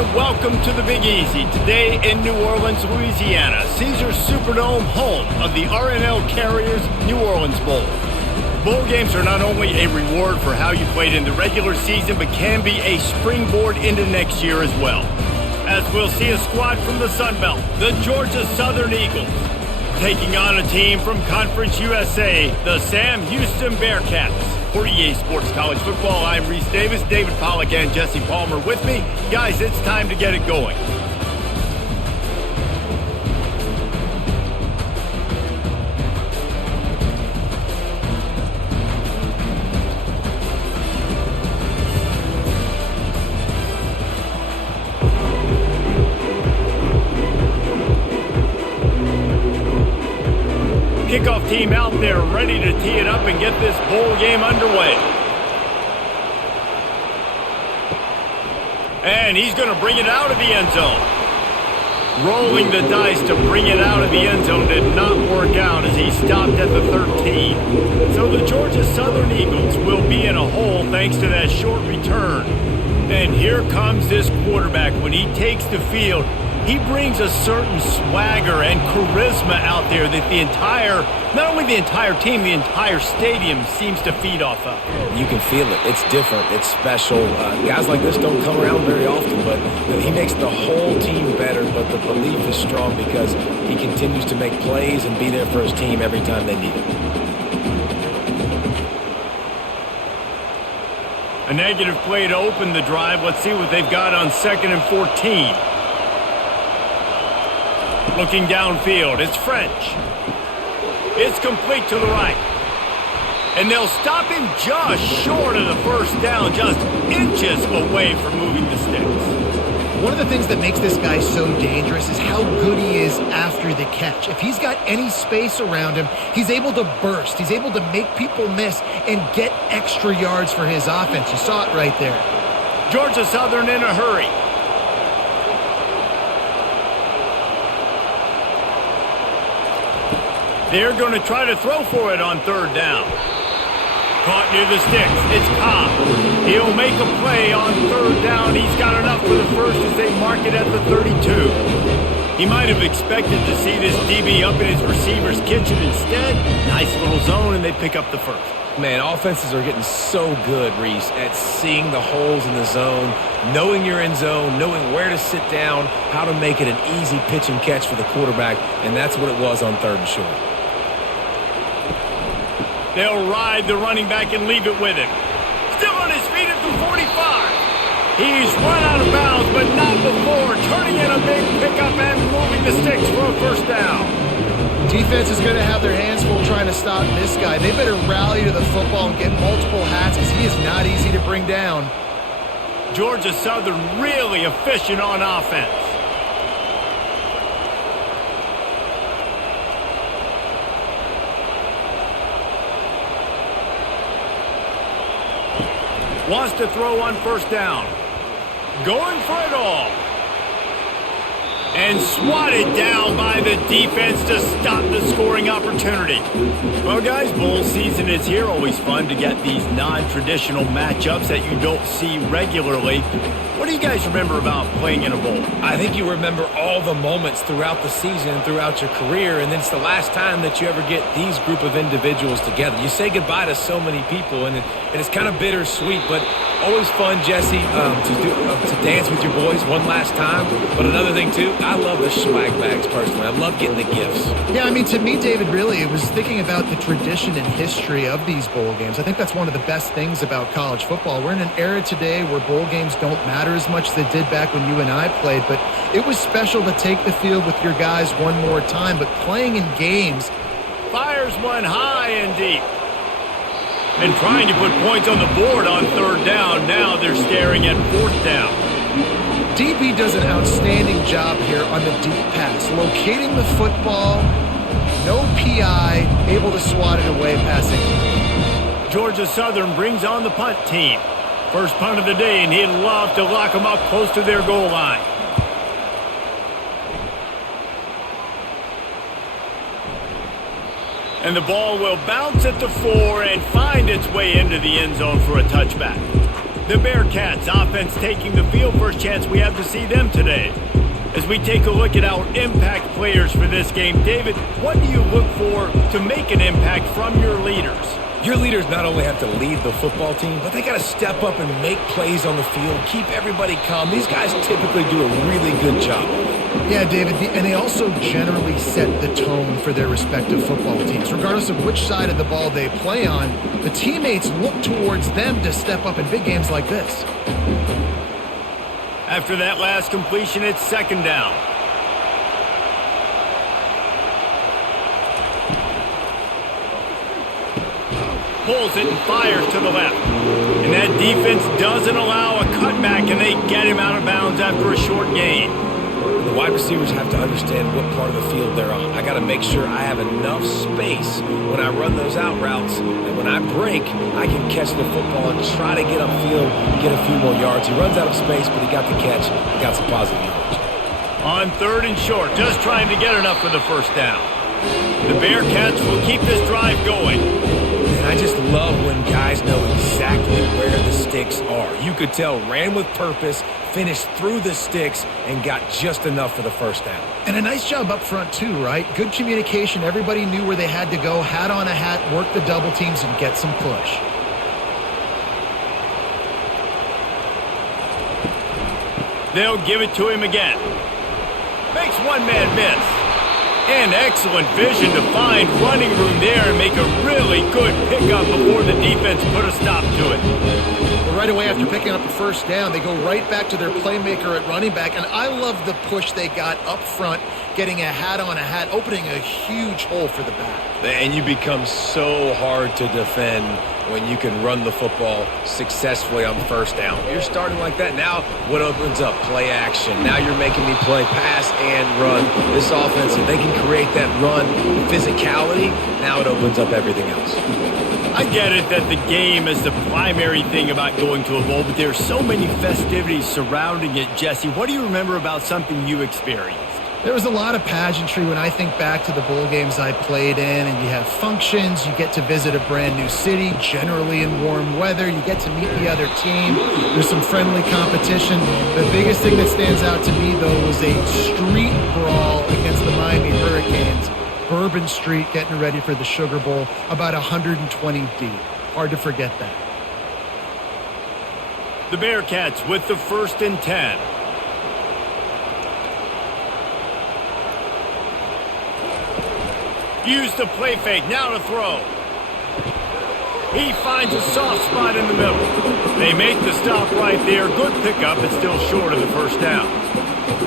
and welcome to the Big Easy. Today in New Orleans, Louisiana, Caesars Superdome, home of the R+L Carriers New Orleans Bowl. Bowl games are not only a reward for how you played in the regular season, but can be a springboard into next year as well. As we'll see a squad from the Sun Belt, the Georgia Southern Eagles, taking on a team from Conference USA, the Sam Houston Bearcats. For EA Sports College Football, I'm Reese Davis, David Pollack, and Jesse Palmer with me. Guys, it's time to get it going. Kickoff team out there ready to tee it up and get this bowl game underway. And he's going to bring it out of the end zone. Rolling the dice to bring it out of the end zone did not work out as he stopped at the 13. So the Georgia Southern Eagles will be in a hole thanks to that short return. And here comes this quarterback. When he takes the field, he brings a certain swagger and charisma out there that not only the entire team, the entire stadium seems to feed off of. You can feel it. It's different. It's special. Guys like this don't come around very often, but he makes the whole team better, but the belief is strong because he continues to make plays and be there for his team every time they need it. A negative play to open the drive. Let's see what they've got on 2nd and 14. Looking downfield, it's French. It's complete to the right. And they'll stop him just short of the first down, just inches away from moving the sticks. One of the things that makes this guy so dangerous is how good he is after the catch. If he's got any space around him, he's able to burst. He's able to make people miss and get extra yards for his offense. You saw it right there. Georgia Southern in a hurry. They're going to try to throw for it on 3rd down. Caught near the sticks. It's Cobb. He'll make a play on 3rd down. He's got enough for the first as they mark it at the 32. He might have expected to see this DB up in his receiver's kitchen. Instead, nice little zone, and they pick up the first. Man, offenses are getting so good, Reese, at seeing the holes in the zone, knowing you're in zone, knowing where to sit down, how to make it an easy pitch and catch for the quarterback, and that's what it was on 3rd and short. They'll ride the running back and leave it with him. Still on his feet at the 45. He's run out of bounds, but not before turning in a big pickup and moving the sticks for a first down. Defense is going to have their hands full trying to stop this guy. They better rally to the football and get multiple hats because he is not easy to bring down. Georgia Southern really efficient on offense. Wants to throw on 1st down. Going for it all. And swatted down by the defense to stop the scoring opportunity. Well, guys, bowl season is here. Always fun to get these non-traditional matchups that you don't see regularly. What do you guys remember about playing in a bowl? I think you remember all the moments throughout the season, throughout your career, and then it's the last time that you ever get these group of individuals together. You say goodbye to so many people, and it's kind of bittersweet, but always fun, Jesse, to dance with your boys one last time. But another thing, too, I love the swag bags, personally. I love getting the gifts. Yeah, I mean, to me, David, really, it was thinking about the tradition and history of these bowl games. I think that's one of the best things about college football. We're in an era today where bowl games don't matter as much as they did back when you and I played, but it was special to take the field with your guys one more time. But playing in games, fires one high and deep. And trying to put points on the board on 3rd down. Now they're staring at 4th down. DB does an outstanding job here on the deep pass, locating the football, no PI, able to swat it away passing. Georgia Southern brings on the punt team. First punt of the day, and he'd love to lock them up close to their goal line. And the ball will bounce at the 4 and find its way into the end zone for a touchback. The Bearcats offense taking the field. First chance we have to see them today. As we take a look at our impact players for this game, David, what do you look for to make an impact from your leaders? Your leaders not only have to lead the football team, but they got to step up and make plays on the field, keep everybody calm. These guys typically do a really good job. Yeah, David, and they also generally set the tone for their respective football teams. Regardless of which side of the ball they play on, the teammates look towards them to step up in big games like this. After that last completion, it's second down. Pulls it and fires to the left. And that defense doesn't allow a cutback, and they get him out of bounds after a short gain. The wide receivers have to understand what part of the field they're on. I got to make sure I have enough space when I run those out routes, and when I break, I can catch the football and try to get upfield, get a few more yards. He runs out of space, but he got the catch, he got some positive yards. On third and short, just trying to get enough for the first down. The Bearcats will keep this drive going. And I just love when guys know exactly where the sticks are. You could tell ran with purpose, finished through the sticks, and got just enough for the first down. And a nice job up front too, right? Good communication. Everybody knew where they had to go, hat on a hat, work the double teams, and get some push. They'll give it to him again. Makes one man miss. And excellent vision to find running room there and make a really good pickup before the defense put a stop to it. Well, right away after picking up the first down, they go right back to their playmaker at running back. And I love the push they got up front, getting a hat on a hat, opening a huge hole for the back. And you become so hard to defend when you can run the football successfully on first down. You're starting like that. Now what opens up? Play action. Now you're making me play pass and run. This offense, if they can create that run physicality, now it opens up everything else. I get it that the game is the primary thing about going to a bowl, but there's so many festivities surrounding it. Jesse, what do you remember about something you experienced? There was a lot of pageantry when I think back to the bowl games I played in, and you have functions, you get to visit a brand new city, generally in warm weather, you get to meet the other team, there's some friendly competition. The biggest thing that stands out to me, though, was a street brawl against the Miami Hurricanes. Bourbon Street getting ready for the Sugar Bowl, about 120 deep. Hard to forget that. The Bearcats with the 1st and 10. Use the play fake, now to throw. He finds a soft spot in the middle. They make the stop right there. Good pickup, but still short of the first down.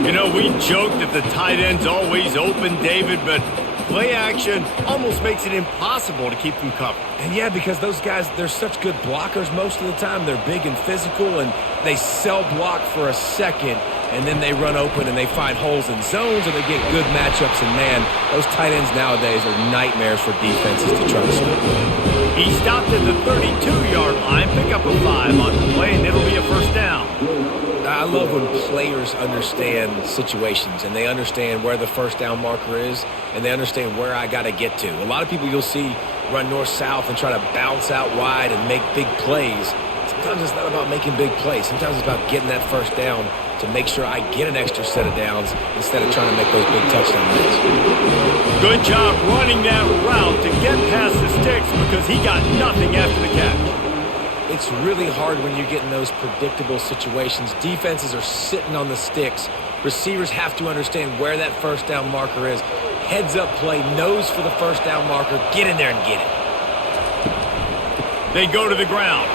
You know, we joke that the tight end's always open, David, but play action almost makes it impossible to keep them covered. And yeah, because those guys, they're such good blockers most of the time. They're big and physical, and they sell block for a second, and then they run open and they find holes in zones, and they get good matchups. And man, those tight ends nowadays are nightmares for defenses to try to score. He stopped at the 32-yard line, pick up a 5 on the play, and it'll be a first down. I love when players understand situations and they understand where the first down marker is and they understand where I got to get to. A lot of people you'll see run north-south and try to bounce out wide and make big plays. Sometimes it's not about making big plays. Sometimes it's about getting that first down to make sure I get an extra set of downs instead of trying to make those big touchdown runs. Good job running that route to get past the sticks because he got nothing after the catch. It's really hard when you get in those predictable situations. Defenses are sitting on the sticks. Receivers have to understand where that first down marker is. Heads up play, nose for the first down marker. Get in there and get it. They go to the ground.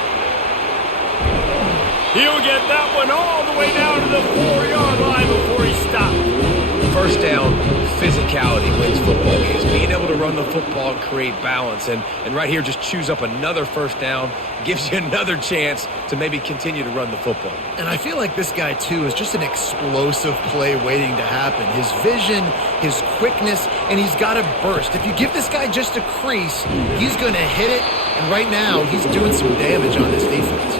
He'll get that one all the way down to the 4-yard line before he stopped. First down, physicality wins football games. Being able to run the football and create balance. And right here, just choose up another first down. Gives you another chance to maybe continue to run the football. And I feel like this guy, too, is just an explosive play waiting to happen. His vision, his quickness, and he's got a burst. If you give this guy just a crease, he's going to hit it. And right now, he's doing some damage on this defense.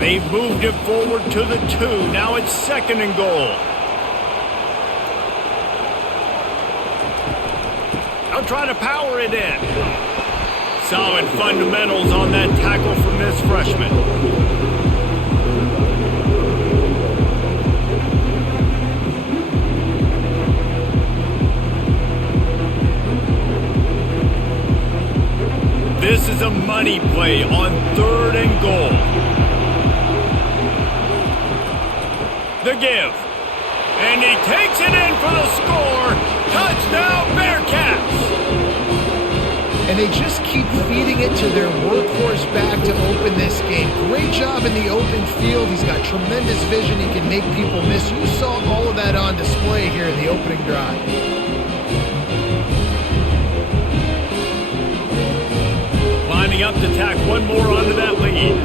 They've moved it forward to the 2. Now it's 2nd and goal. They'll try to power it in. Solid fundamentals on that tackle from this freshman. This is a money play on 3rd and goal. The give. And he takes it in for the score. Touchdown, Bearcats! And they just keep feeding it to their workhorse back to open this game. Great job in the open field. He's got tremendous vision. He can make people miss. You saw all of that on display here in the opening drive. Lining up to tack one more onto that lead.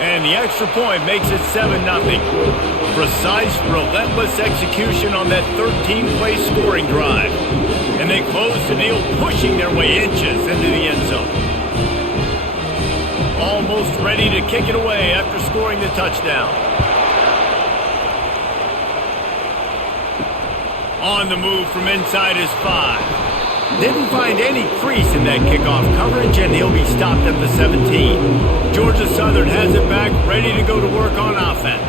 And the extra point makes it 7-0. Precise, relentless execution on that 13-play scoring drive. And they close the deal, pushing their way inches into the end zone. Almost ready to kick it away after scoring the touchdown. On the move from inside his 5. Didn't find any crease in that kickoff coverage, and he'll be stopped at the 17. Georgia Southern has it back, ready to go to work on offense.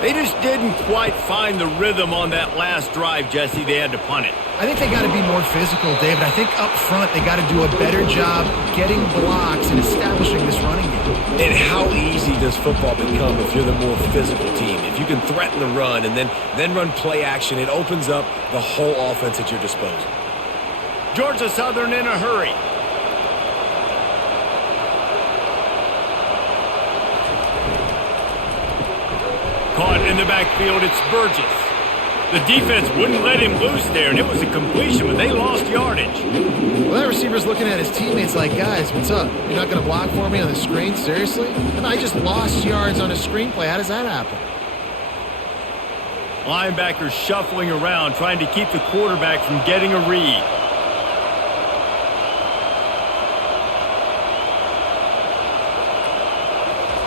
They just didn't quite find the rhythm on that last drive, Jesse. They had to punt it. I think they got to be more physical, David. I think up front they got to do a better job getting blocks and establishing this running game. And how easy does football become if you're the more physical team? If you can threaten the run and then run play action, it opens up the whole offense at your disposal. Georgia Southern in a hurry. Caught in the backfield, it's Burgess. The defense wouldn't let him loose there, and it was a completion, but they lost yardage. Well, that receiver's looking at his teammates like, guys, what's up? You're not going to block for me on the screen? Seriously? And I just lost yards on a screenplay. How does that happen? Linebackers shuffling around, trying to keep the quarterback from getting a read.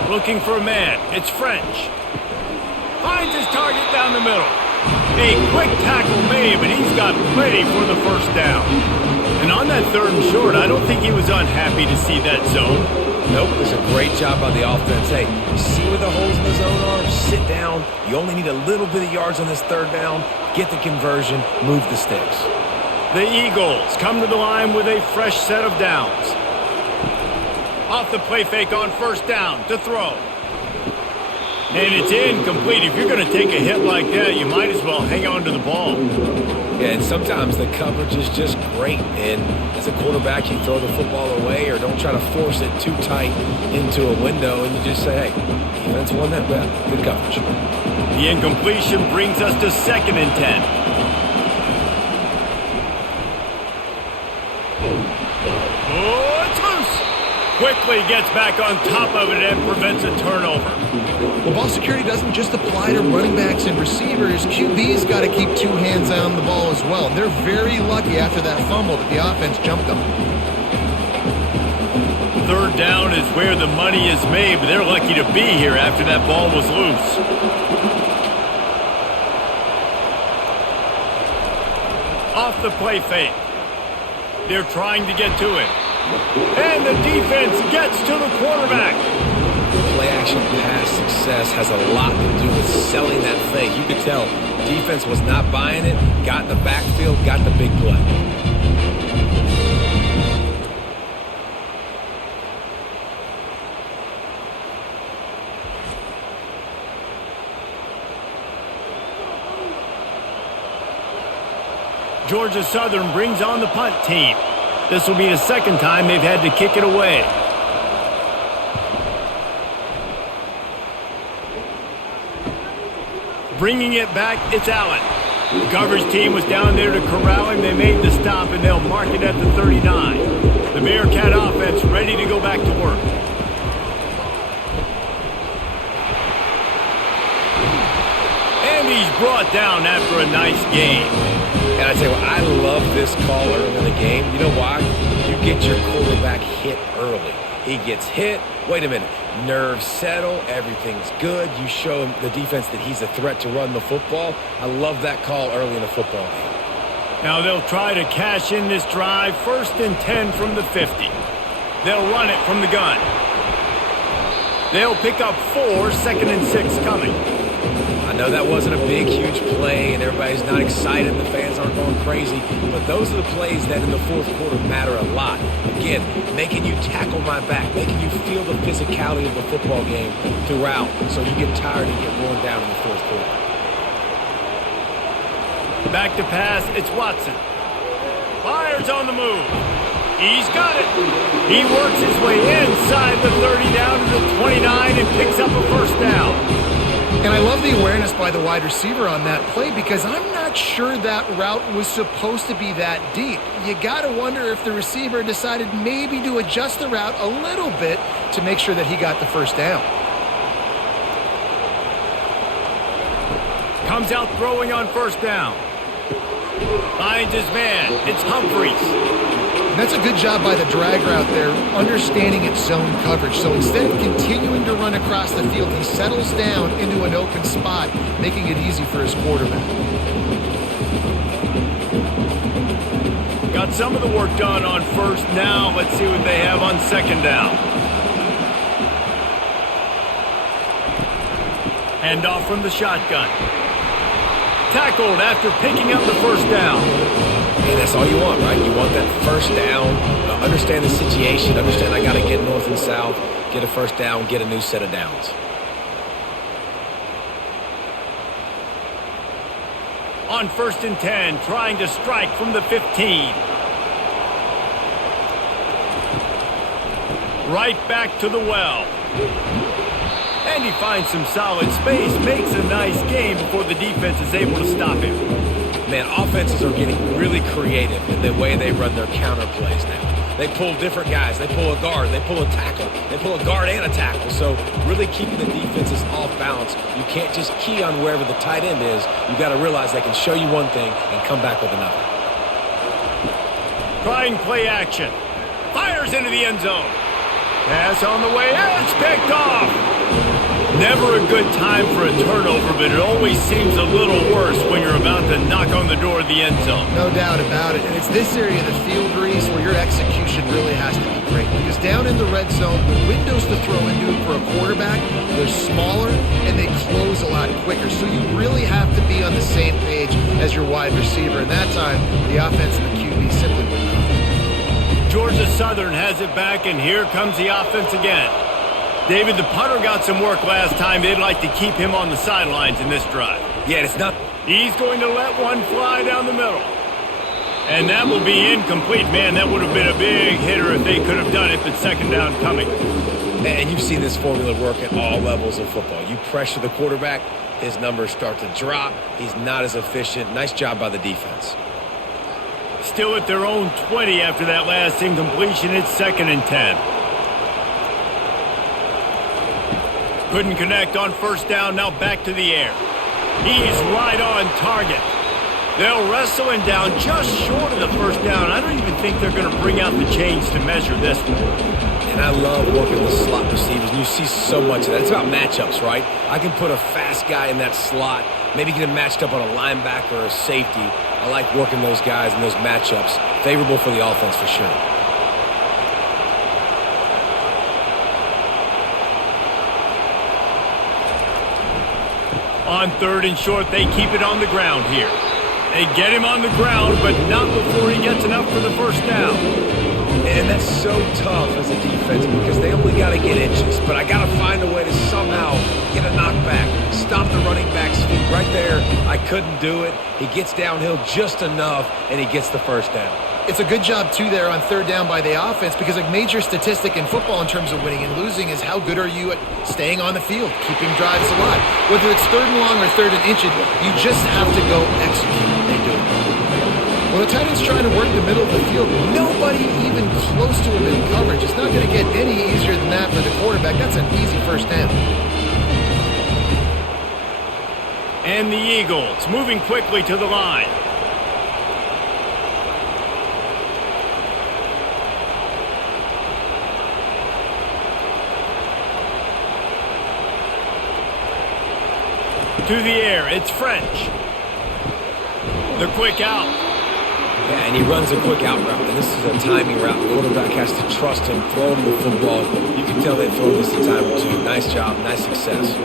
Looking for a man. It's French. Finds his target down the middle. A quick tackle made, but he's got plenty for the first down. And on that 3rd and short, I don't think he was unhappy to see that zone. Nope, it was a great job by the offense. Hey, you see where the holes in the zone are? Sit down. You only need a little bit of yards on this 3rd down. Get the conversion. Move the sticks. The Eagles come to the line with a fresh set of downs. Off the play fake on 1st down to throw. And it's incomplete. If you're going to take a hit like that, you might as well hang on to the ball. Yeah, and sometimes the coverage is just great. And as a quarterback, you throw the football away or don't try to force it too tight into a window. And you just say, hey, defense won that bet. Good coverage. The incompletion brings us to 2nd and 10. Quickly gets back on top of it and prevents a turnover. Well, ball security doesn't just apply to running backs and receivers. QB's got to keep 2 hands on the ball as well. They're very lucky after that fumble that the offense jumped them. 3rd down is where the money is made, but they're lucky to be here after that ball was loose. Off the play fake. They're trying to get to it. And the defense gets to the quarterback. Play-action pass success has a lot to do with selling that fake. You could tell defense was not buying it, got in the backfield, got the big play. Georgia Southern brings on the punt team. This will be the 2nd time they've had to kick it away. Bringing it back, it's Allen. The coverage team was down there to corral him. They made the stop, and they'll mark it at the 39. The Bearcat offense ready to go back to work. And he's brought down after a nice game. And I tell you what, I love this call early in the game. You know why? You get your quarterback hit early. He gets hit. Wait a minute. Nerves settle. Everything's good. You show him the defense that he's a threat to run the football. I love that call early in a football game. Now they'll try to cash in this drive. 1st and 10 from the 50. They'll run it from the gun. They'll pick up 4, 2nd and 6 coming. I know that wasn't a big, huge play, and everybody's not excited. The fans aren't going crazy. But those are the plays that in the fourth quarter matter a lot. Again, making you tackle my back, making you feel the physicality of the football game throughout so you get tired and get worn down in the fourth quarter. Back to pass, it's Watson. Fires on the move. He's got it. He works his way inside the 30 down to the 29 and picks up a 1st down. And I love the awareness by the wide receiver on that play because I'm not sure that route was supposed to be that deep. You got to wonder if the receiver decided maybe to adjust the route a little bit to make sure that he got the 1st down. Comes out throwing on 1st down. Finds his man. It's Humphries. And that's a good job by the drag route there, understanding its zone coverage. So instead of continuing to run across the field, he settles down into an open spot, making it easy for his quarterback. Got some of the work done on 1st. Now let's see what they have on 2nd down. Handoff from the shotgun. Tackled after picking up the 1st down. And that's all you want, right? You want that 1st down, understand the situation, understand I got to get north and south, get a 1st down, get a new set of downs. On 1st and 10, trying to strike from the 15. Right back to the well. And he finds some solid space, makes a nice game before the defense is able to stop him. Man, offenses are getting really creative in the way they run their counter plays now. They pull different guys. They pull a guard. They pull a tackle. They pull a guard and a tackle. So really keeping the defenses off balance. You can't just key on wherever the tight end is. You got to realize they can show you one thing and come back with another. Trying play action. Fires into the end zone. Pass on the way, and it's picked off. Never a good time for a turnover, but it always seems a little worse when you're about to knock on the door of the end zone. No doubt about it. And it's this area of the field, Reese, where your execution really has to be great. Because down in the red zone, the windows to throw into for a quarterback, they're smaller and they close a lot quicker. So you really have to be on the same page as your wide receiver. And that time, the offense and the QB simply wouldn't. Georgia Southern has it back, and here comes the offense again. David, the punter got some work last time. They'd like to keep him on the sidelines in this drive. Yeah, it's not. He's going to let one fly down the middle. And that will be incomplete. Man, that would have been a big hitter if they could have done it, but 2nd down coming. And you've seen this formula work at all levels of football. You pressure the quarterback, his numbers start to drop. He's not as efficient. Nice job by the defense. Still at their own 20 after that last incompletion. It's 2nd and 10. Couldn't connect on 1st down. Now back to the air. He's right on target. They'll wrestle him down just short of the 1st down. I don't even think they're going to bring out the chains to measure this one. And I love working with slot receivers. And you see so much of that. It's about matchups, right? I can put a fast guy in that slot, maybe get him matched up on a linebacker or a safety. I like working those guys in those matchups. Favorable for the offense for sure. On 3rd and short, they keep it on the ground here. They get him on the ground, but not before he gets enough for the 1st down. And that's so tough as a defense because they only got to get inches. But I got to find a way to somehow get a knockback, stop the running back's feet. Right there, I couldn't do it. He gets downhill just enough, and he gets the 1st down. It's a good job, too, there on 3rd down by the offense because a major statistic in football in terms of winning and losing is how good are you at staying on the field, keeping drives alive. Whether it's 3rd and long or 3rd and inches, you just have to go execute. They do it. Well, the tight end's trying to work the middle of the field. Nobody even close to him in coverage. It's not going to get any easier than that for the quarterback. That's an easy 1st down. And the Eagles moving quickly to the line. To the air, it's French. The quick out. Yeah, and he runs a quick out route, and this is a timing route. The quarterback has to trust him, throw him the football. You can tell they've thrown this a time or two. Nice job, nice success.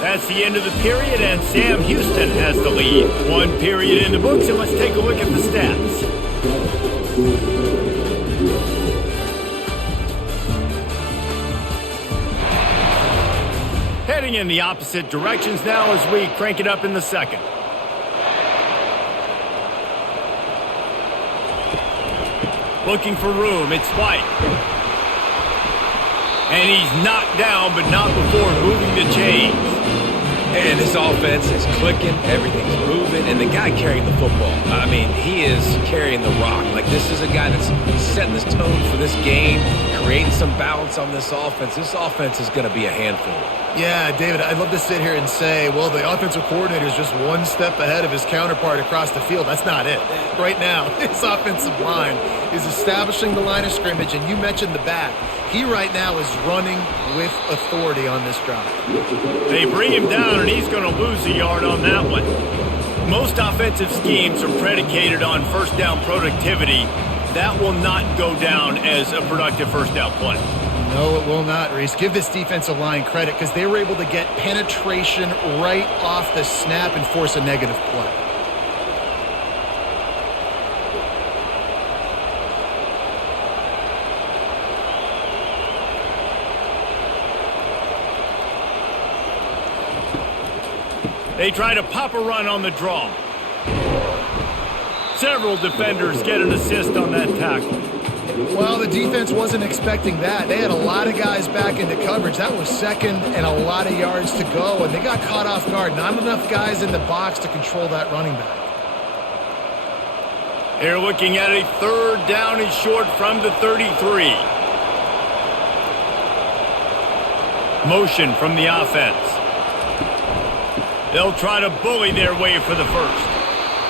That's the end of the period, and Sam Houston has the lead. One period in the books, and let's take a look at the stats. Heading in the opposite directions now as we crank it up in the second. Looking for room, it's White. And he's knocked down, but not before moving the chains. And this offense is clicking, everything's moving, and the guy carrying the football, I mean, he is carrying the rock. Like, this is a guy that's setting this tone for this game, creating some balance on this offense. This offense is going to be a handful. Yeah, David, I'd love to sit here and say, well, the offensive coordinator is just one step ahead of his counterpart across the field. That's not it. Right now, his offensive line is establishing the line of scrimmage, and you mentioned the back. He right now is running with authority on this drive. They bring him down, and he's going to lose a yard on that one. Most offensive schemes are predicated on first down productivity. That will not go down as a productive first down play. No, it will not, Reese. Give this defensive line credit because they were able to get penetration right off the snap and force a negative play. They try to pop a run on the draw. Several defenders get an assist on that tackle. Well, the defense wasn't expecting that. They had a lot of guys back into coverage. That was second and a lot of yards to go, and they got caught off guard. Not enough guys in the box to control that running back. They're looking at a third down and short from the 33. Motion from the offense. They'll try to bully their way for the first.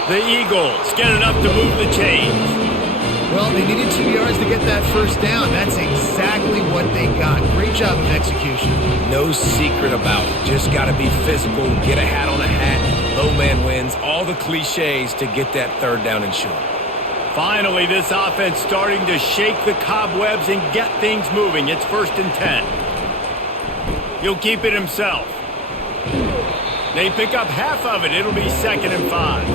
The Eagles get enough to move the chains. Well, they needed 2 yards to get that first down. That's exactly what they got. Great job of execution. No secret about it. Just got to be physical, get a hat on a hat, low man wins, all the cliches to get that third down and short. Finally, this offense starting to shake the cobwebs and get things moving. It's 1st and 10. He'll keep it himself. They pick up half of it. It'll be 2nd and 5.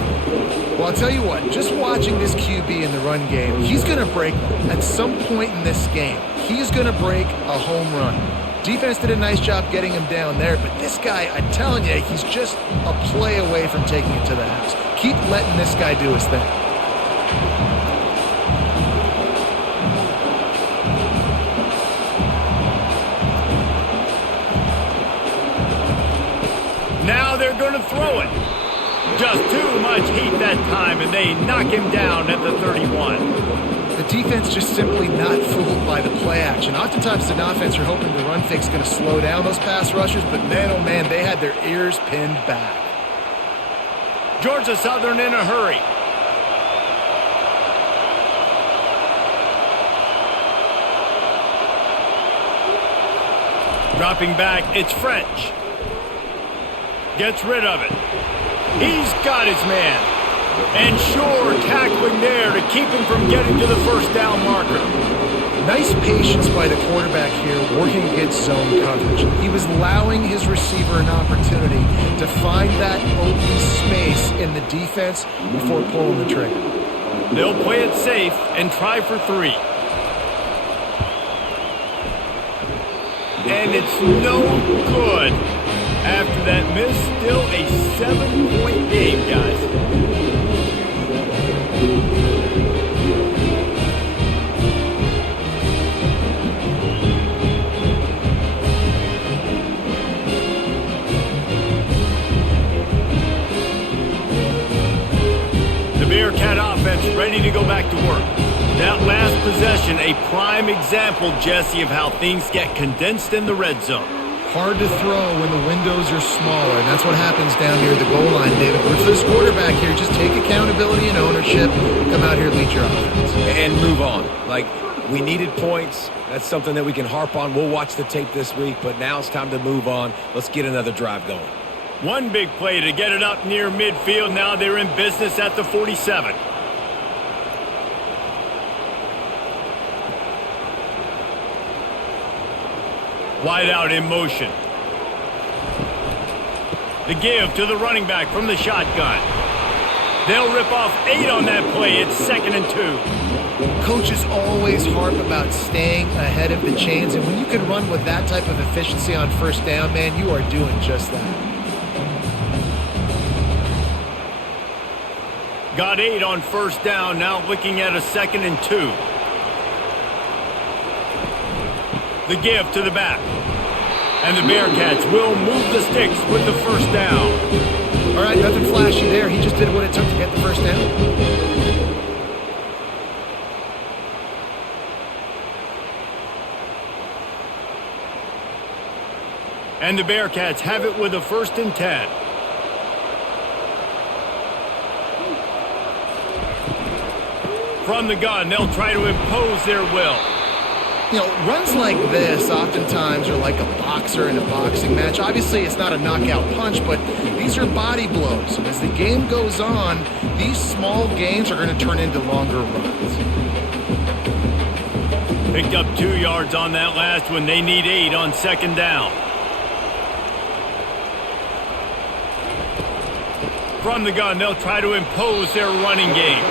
Well, I'll tell you what, just watching this QB in the run game, he's going to break one. At some point in this game, he's going to break a home run. Defense did a nice job getting him down there, but this guy, I'm telling you, he's just a play away from taking it to the house. Keep letting this guy do his thing. Now they're going to throw it. Just too much heat that time, and they knock him down at the 31. The defense just simply not fooled by the play action. Oftentimes, the offense are hoping the run fake's going to slow down those pass rushers, but man, oh man, they had their ears pinned back. Georgia Southern in a hurry. Dropping back, it's French. Gets rid of it. He's got his man. And sure, tackling there to keep him from getting to the first down marker. Nice patience by the quarterback here working against zone coverage. He was allowing his receiver an opportunity to find that open space in the defense before pulling the trigger. They'll play it safe and try for 3. And it's no good. After that miss, still a 7-point game, guys. The Bearcat offense ready to go back to work. That last possession, a prime example, Jesse, of how things get condensed in the red zone. Hard to throw when the windows are smaller, and that's what happens down near the goal line, David. For this quarterback here, just take accountability and ownership. Come out here, lead your offense. And move on. Like, we needed points. That's something that we can harp on. We'll watch the tape this week, but now it's time to move on. Let's get another drive going. One big play to get it up near midfield. Now they're in business at the 47. Wide out in motion. The give to the running back from the shotgun. They'll rip off 8 on that play. It's 2nd and 2. Coaches always harp about staying ahead of the chains, and when you can run with that type of efficiency on first down, man, you are doing just that. Got 8 on first down. Now looking at a 2nd and 2. The give to the back. And the Bearcats will move the sticks with the first down. All right, nothing flashy there. He just did what it took to get the first down. And the Bearcats have it with a 1st and 10. From the gun, they'll try to impose their will. You know, runs like this oftentimes are like a boxer in a boxing match. Obviously, it's not a knockout punch, but these are body blows. And as the game goes on, these small gains are going to turn into longer runs. Picked up 2 yards on that last one. They need 8 on 2nd down. From the gun, they'll try to impose their running game.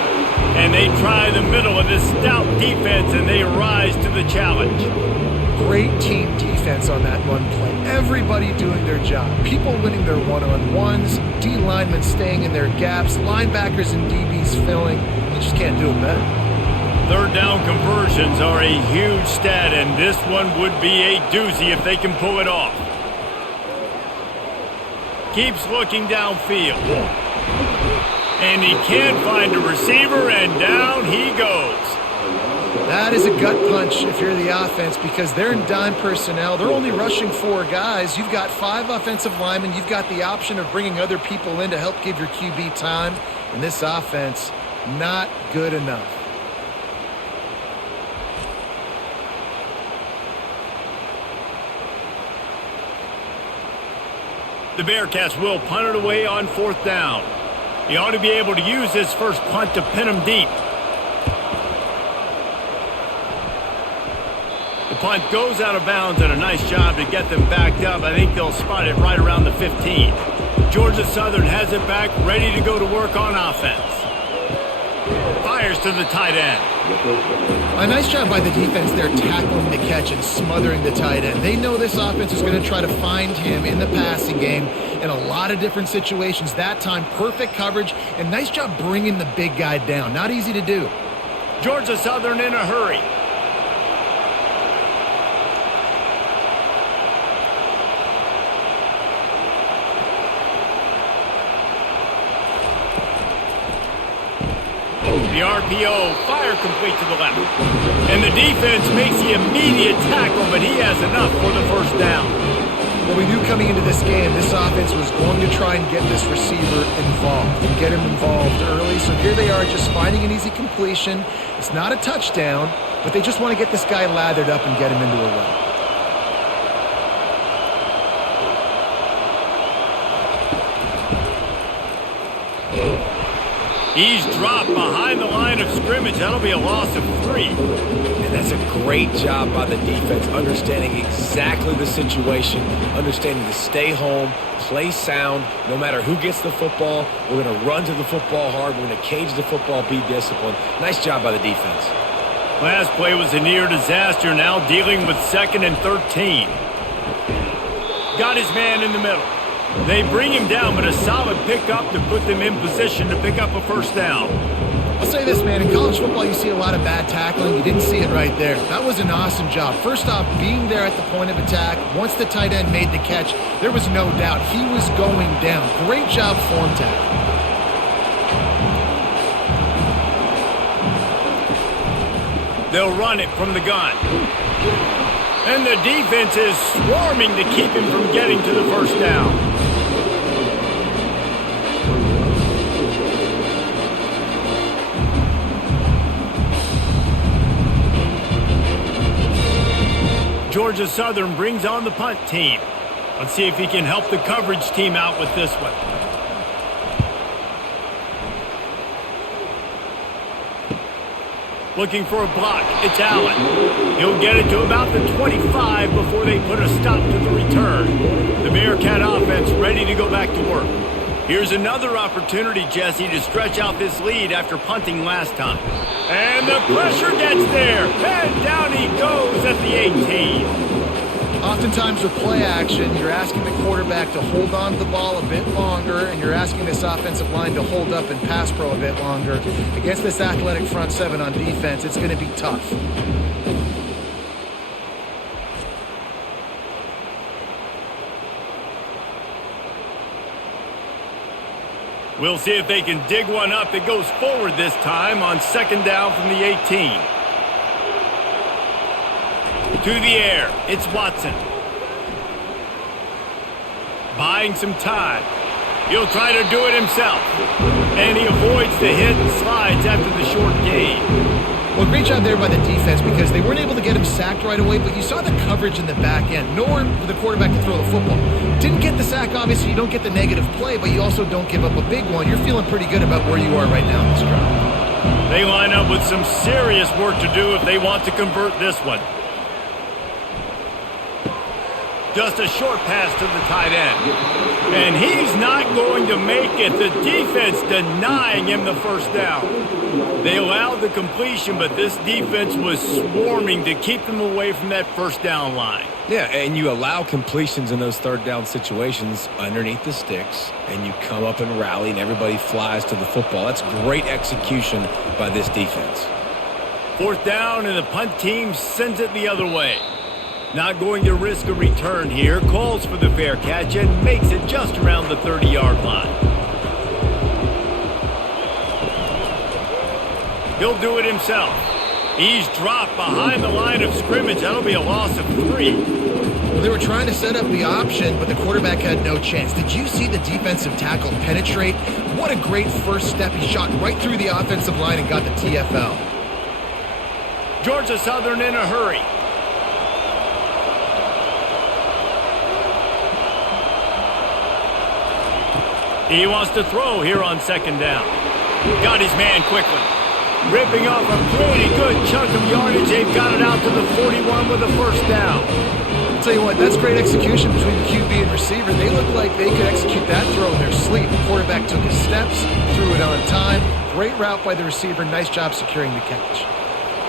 And they try the middle of this stout defense, and they rise to the challenge. Great team defense on that run play. Everybody doing their job. People winning their one-on-ones, D linemen staying in their gaps, linebackers and DBs filling. You just can't do it better. 3rd down conversions are a huge stat, and this one would be a doozy if they can pull it off. Keeps looking downfield. And he can't find a receiver, and down he goes. That is a gut punch if you're the offense, because they're in dime personnel. They're only rushing 4 guys. You've got 5 offensive linemen. You've got the option of bringing other people in to help give your QB time. And this offense, not good enough. The Bearcats will punt it away on 4th down. He ought to be able to use his first punt to pin him deep. The punt goes out of bounds, and a nice job to get them backed up. I think they'll spot it right around the 15. Georgia Southern has it back, ready to go to work on offense. Fires to the tight end. A nice job by the defense there, tackling the catch and smothering the tight end. They know this offense is going to try to find him in the passing game in a lot of different situations. That time, perfect coverage, and nice job bringing the big guy down. Not easy to do. Georgia Southern in a hurry. The RPO, fire complete to the left. And the defense makes the immediate tackle, but he has enough for the first down. Well, we knew coming into this game, this offense was going to try and get this receiver involved and get him involved early. So here they are just finding an easy completion. It's not a touchdown, but they just want to get this guy lathered up and get him into a run. He's dropped behind the line of scrimmage. That'll be a loss of 3. And that's a great job by the defense, understanding exactly the situation, understanding to stay home, play sound. No matter who gets the football, we're going to run to the football hard. We're going to cage the football, be disciplined. Nice job by the defense. Last play was a near disaster, now dealing with 2nd and 13. Got his man in the middle. They bring him down, but a solid pickup to put them in position to pick up a first down. I'll say this, man. In college football, you see a lot of bad tackling. You didn't see it right there. That was an awesome job. First off, being there at the point of attack. Once the tight end made the catch, there was no doubt he was going down. Great job form tackling. They'll run it from the gun. And the defense is swarming to keep him from getting to the first down. Georgia Southern brings on the punt team. Let's see if he can help the coverage team out with this one. Looking for a block. It's Allen. He'll get it to about the 25 before they put a stop to the return. The Bearcat offense ready to go back to work. Here's another opportunity, Jesse, to stretch out this lead after punting last time. And the pressure gets there. And down he goes at the 18. Oftentimes with play action, you're asking the quarterback to hold on to the ball a bit longer, and you're asking this offensive line to hold up and pass pro a bit longer. Against this athletic front seven on defense, it's going to be tough. We'll see if they can dig one up that goes forward this time on second down from the 18. To the air, it's Watson. Buying some time. He'll try to do it himself. And he avoids the hit and slides after the short gain. Well, great job there by the defense because they weren't able to get him sacked right away, but you saw the coverage in the back end. Nowhere for the quarterback to throw the football. Didn't get the sack, obviously. You don't get the negative play, but you also don't give up a big one. You're feeling pretty good about where you are right now in this drive. They line up with some serious work to do if they want to convert this one. Just a short pass to the tight end. And he's not going to make it. The defense denying him the first down. They allowed the completion, but this defense was swarming to keep them away from that first down line. Yeah, and you allow completions in those third down situations underneath the sticks, and you come up and rally, and everybody flies to the football. That's great execution by this defense. Fourth down, and the punt team sends it the other way. Not going to risk a return here. Calls for the fair catch and makes it just around the 30-yard line. He'll do it himself. He's dropped behind the line of scrimmage. That'll be a loss of 3. Well, they were trying to set up the option, but the quarterback had no chance. Did you see the defensive tackle penetrate? What a great first step. He shot right through the offensive line and got the TFL. Georgia Southern in a hurry. He wants to throw here on second down. Got his man quickly. Ripping off a pretty good chunk of yardage. They've got it out to the 41 with a first down. I'll tell you what, that's great execution between the QB and receiver. They looked like they could execute that throw in their sleep. The quarterback took his steps, threw it on time. Great route by the receiver. Nice job securing the catch.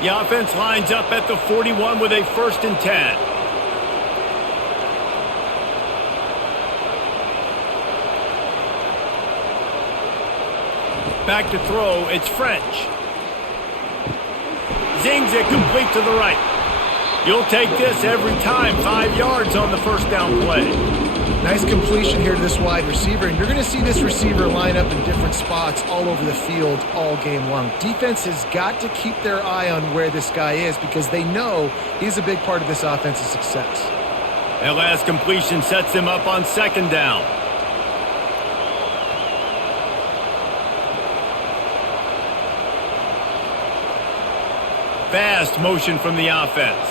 The offense lines up at the 41 with a 1st and 10. Back to throw, it's French. Zings it complete to the right. You'll take this every time. 5 yards on the first down play. Nice completion here to this wide receiver, and you're going to see this receiver line up in different spots all over the field all game long. Defense has got to keep their eye on where this guy is because they know he's a big part of this offense's success. That last completion sets him up on second down. Fast motion from the offense.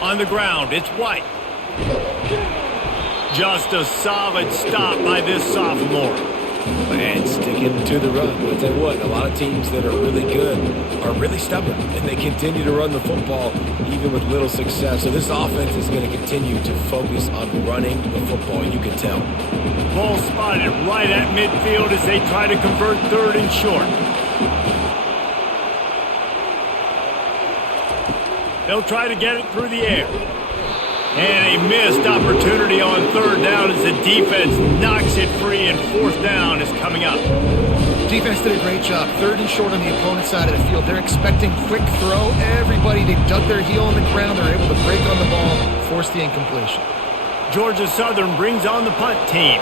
On the ground, it's White. Just a solid stop by this sophomore. And sticking to the run. I'll tell you what, a lot of teams that are really good are really stubborn, and they continue to run the football even with little success. So this offense is going to continue to focus on running the football. You can tell. Ball spotted right at midfield as they try to convert 3rd and short. They'll try to get it through the air. And a missed opportunity on 3rd down as the defense knocks it free, and 4th down is coming up. Defense did a great job. 3rd and short on the opponent's side of the field. They're expecting quick throw. Everybody, they dug their heel on the ground. They're able to break on the ball, force the incompletion. Georgia Southern brings on the punt team.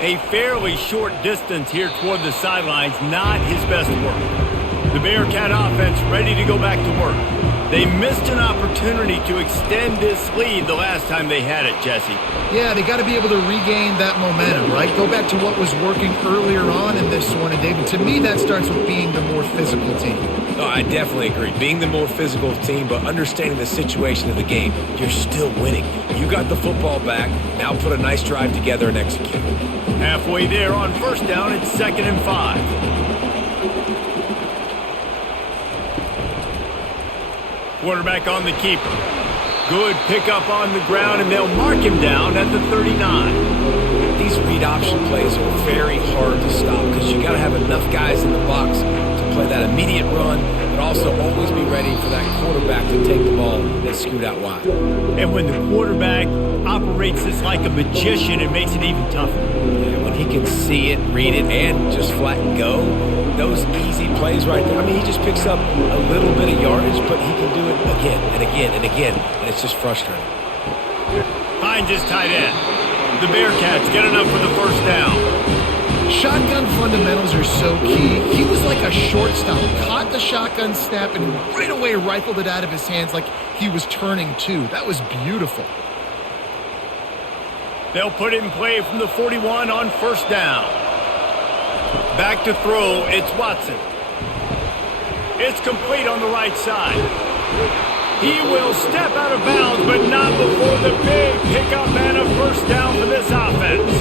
A fairly short distance here toward the sidelines, not his best work. The Bearcat offense ready to go back to work. They missed an opportunity to extend this lead the last time they had it, Jesse. Yeah, they got to be able to regain that momentum, right? Go back to what was working earlier on in this one. And, David, to me, that starts with being the more physical team. No, I definitely agree. Being the more physical team, but understanding the situation of the game, you're still winning. You got the football back. Now put a nice drive together and execute. Halfway there on first down, it's 2nd and 5. Quarterback on the keeper. Good pickup on the ground, and they'll mark him down at the 39. These read option plays are very hard to stop because you got to have enough guys in the box to play that immediate run, but also always be ready for that quarterback to take the ball and scoot out wide. And when the quarterback operates this like a magician, it makes it even tougher. Yeah, when he can see it, read it, and just flat go, those easy plays right there. I mean, he just picks up a little bit of yardage, but he can do it again and again and again, and it's just frustrating. Finds his tight end. The Bearcats get enough for the first down. Shotgun fundamentals are so key. He was like a shortstop, caught the shotgun snap, and right away rifled it out of his hands like he was turning two. That was beautiful. They'll put it in play from the 41 on first down. Back to throw, it's Watson. It's complete on the right side. He will step out of bounds, but not before the big pickup and a first down for this offense.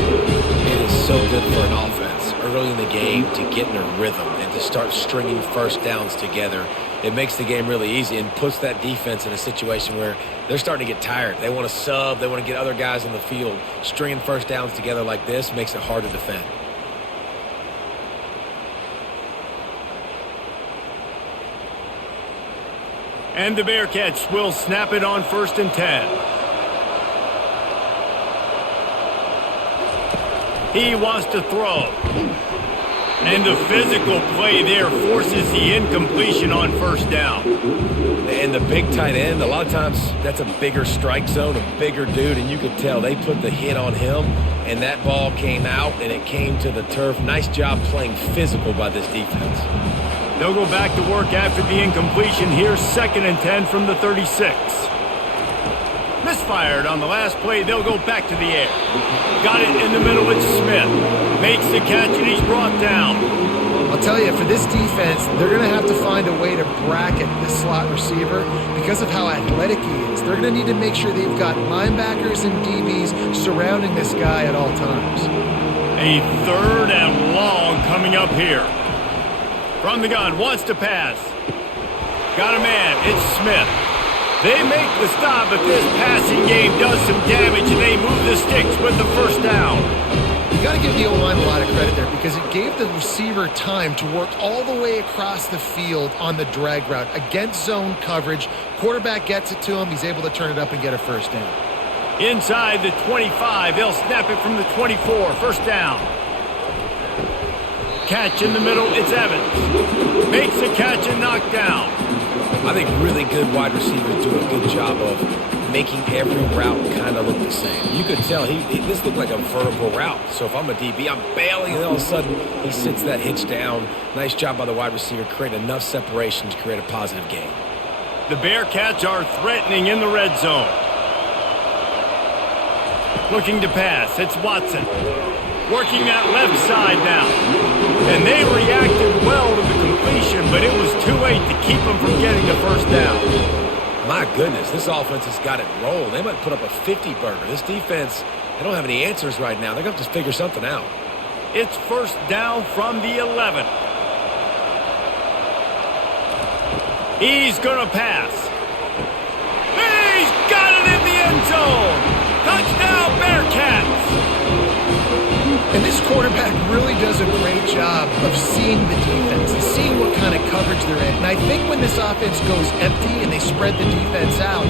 It is so good for an offense early in the game to get in a rhythm and to start stringing first downs together. It makes the game really easy and puts that defense in a situation where they're starting to get tired. They want to sub. They want to get other guys on the field. Stringing first downs together like this makes it hard to defend. And the Bearcats will snap it on 1st and 10. He wants to throw. And the physical play there forces the incompletion on first down. And the big tight end, a lot of times that's a bigger strike zone, a bigger dude, and you could tell they put the hit on him, and that ball came out, and it came to the turf. Nice job playing physical by this defense. They'll go back to work after the incompletion. Here's 2nd and 10 from the 36. Misfired on the last play. They'll go back to the air. Got it in the middle. It's Smith. Makes the catch, and he's brought down. I'll tell you, for this defense, they're going to have to find a way to bracket this slot receiver because of how athletic he is. They're going to need to make sure they've got linebackers and DBs surrounding this guy at all times. A 3rd and long coming up here. From the gun, wants to pass. Got a man, it's Smith. They make the stop, but this passing game does some damage, and they move the sticks with the first down. You got to give the O-line a lot of credit there because it gave the receiver time to work all the way across the field on the drag route against zone coverage. Quarterback gets it to him. He's able to turn it up and get a first down. Inside the 25, they'll snap it from the 24. First down. Catch in the middle, it's Evans. Makes a catch and knocked down. I think really good wide receivers do a good job of making every route kind of look the same. You could tell this looked like a vertical route. So if I'm a DB, I'm bailing, and all of a sudden he sits that hitch down. Nice job by the wide receiver, create enough separation to create a positive gain. The Bearcats are threatening in the red zone. Looking to pass, it's Watson. Working that left side now. And they reacted well to the completion, but it was too late to keep them from getting the first down. My goodness, this offense has got it rolling. They might put up a 50-burger. This defense, they don't have any answers right now. They're going to have to figure something out. It's first down from the 11. He's going to pass. He's got it in the end zone. Touchdown, Bearcats. And this quarterback really does a great job of seeing the defense and seeing what kind of coverage they're in. And I think when this offense goes empty and they spread the defense out,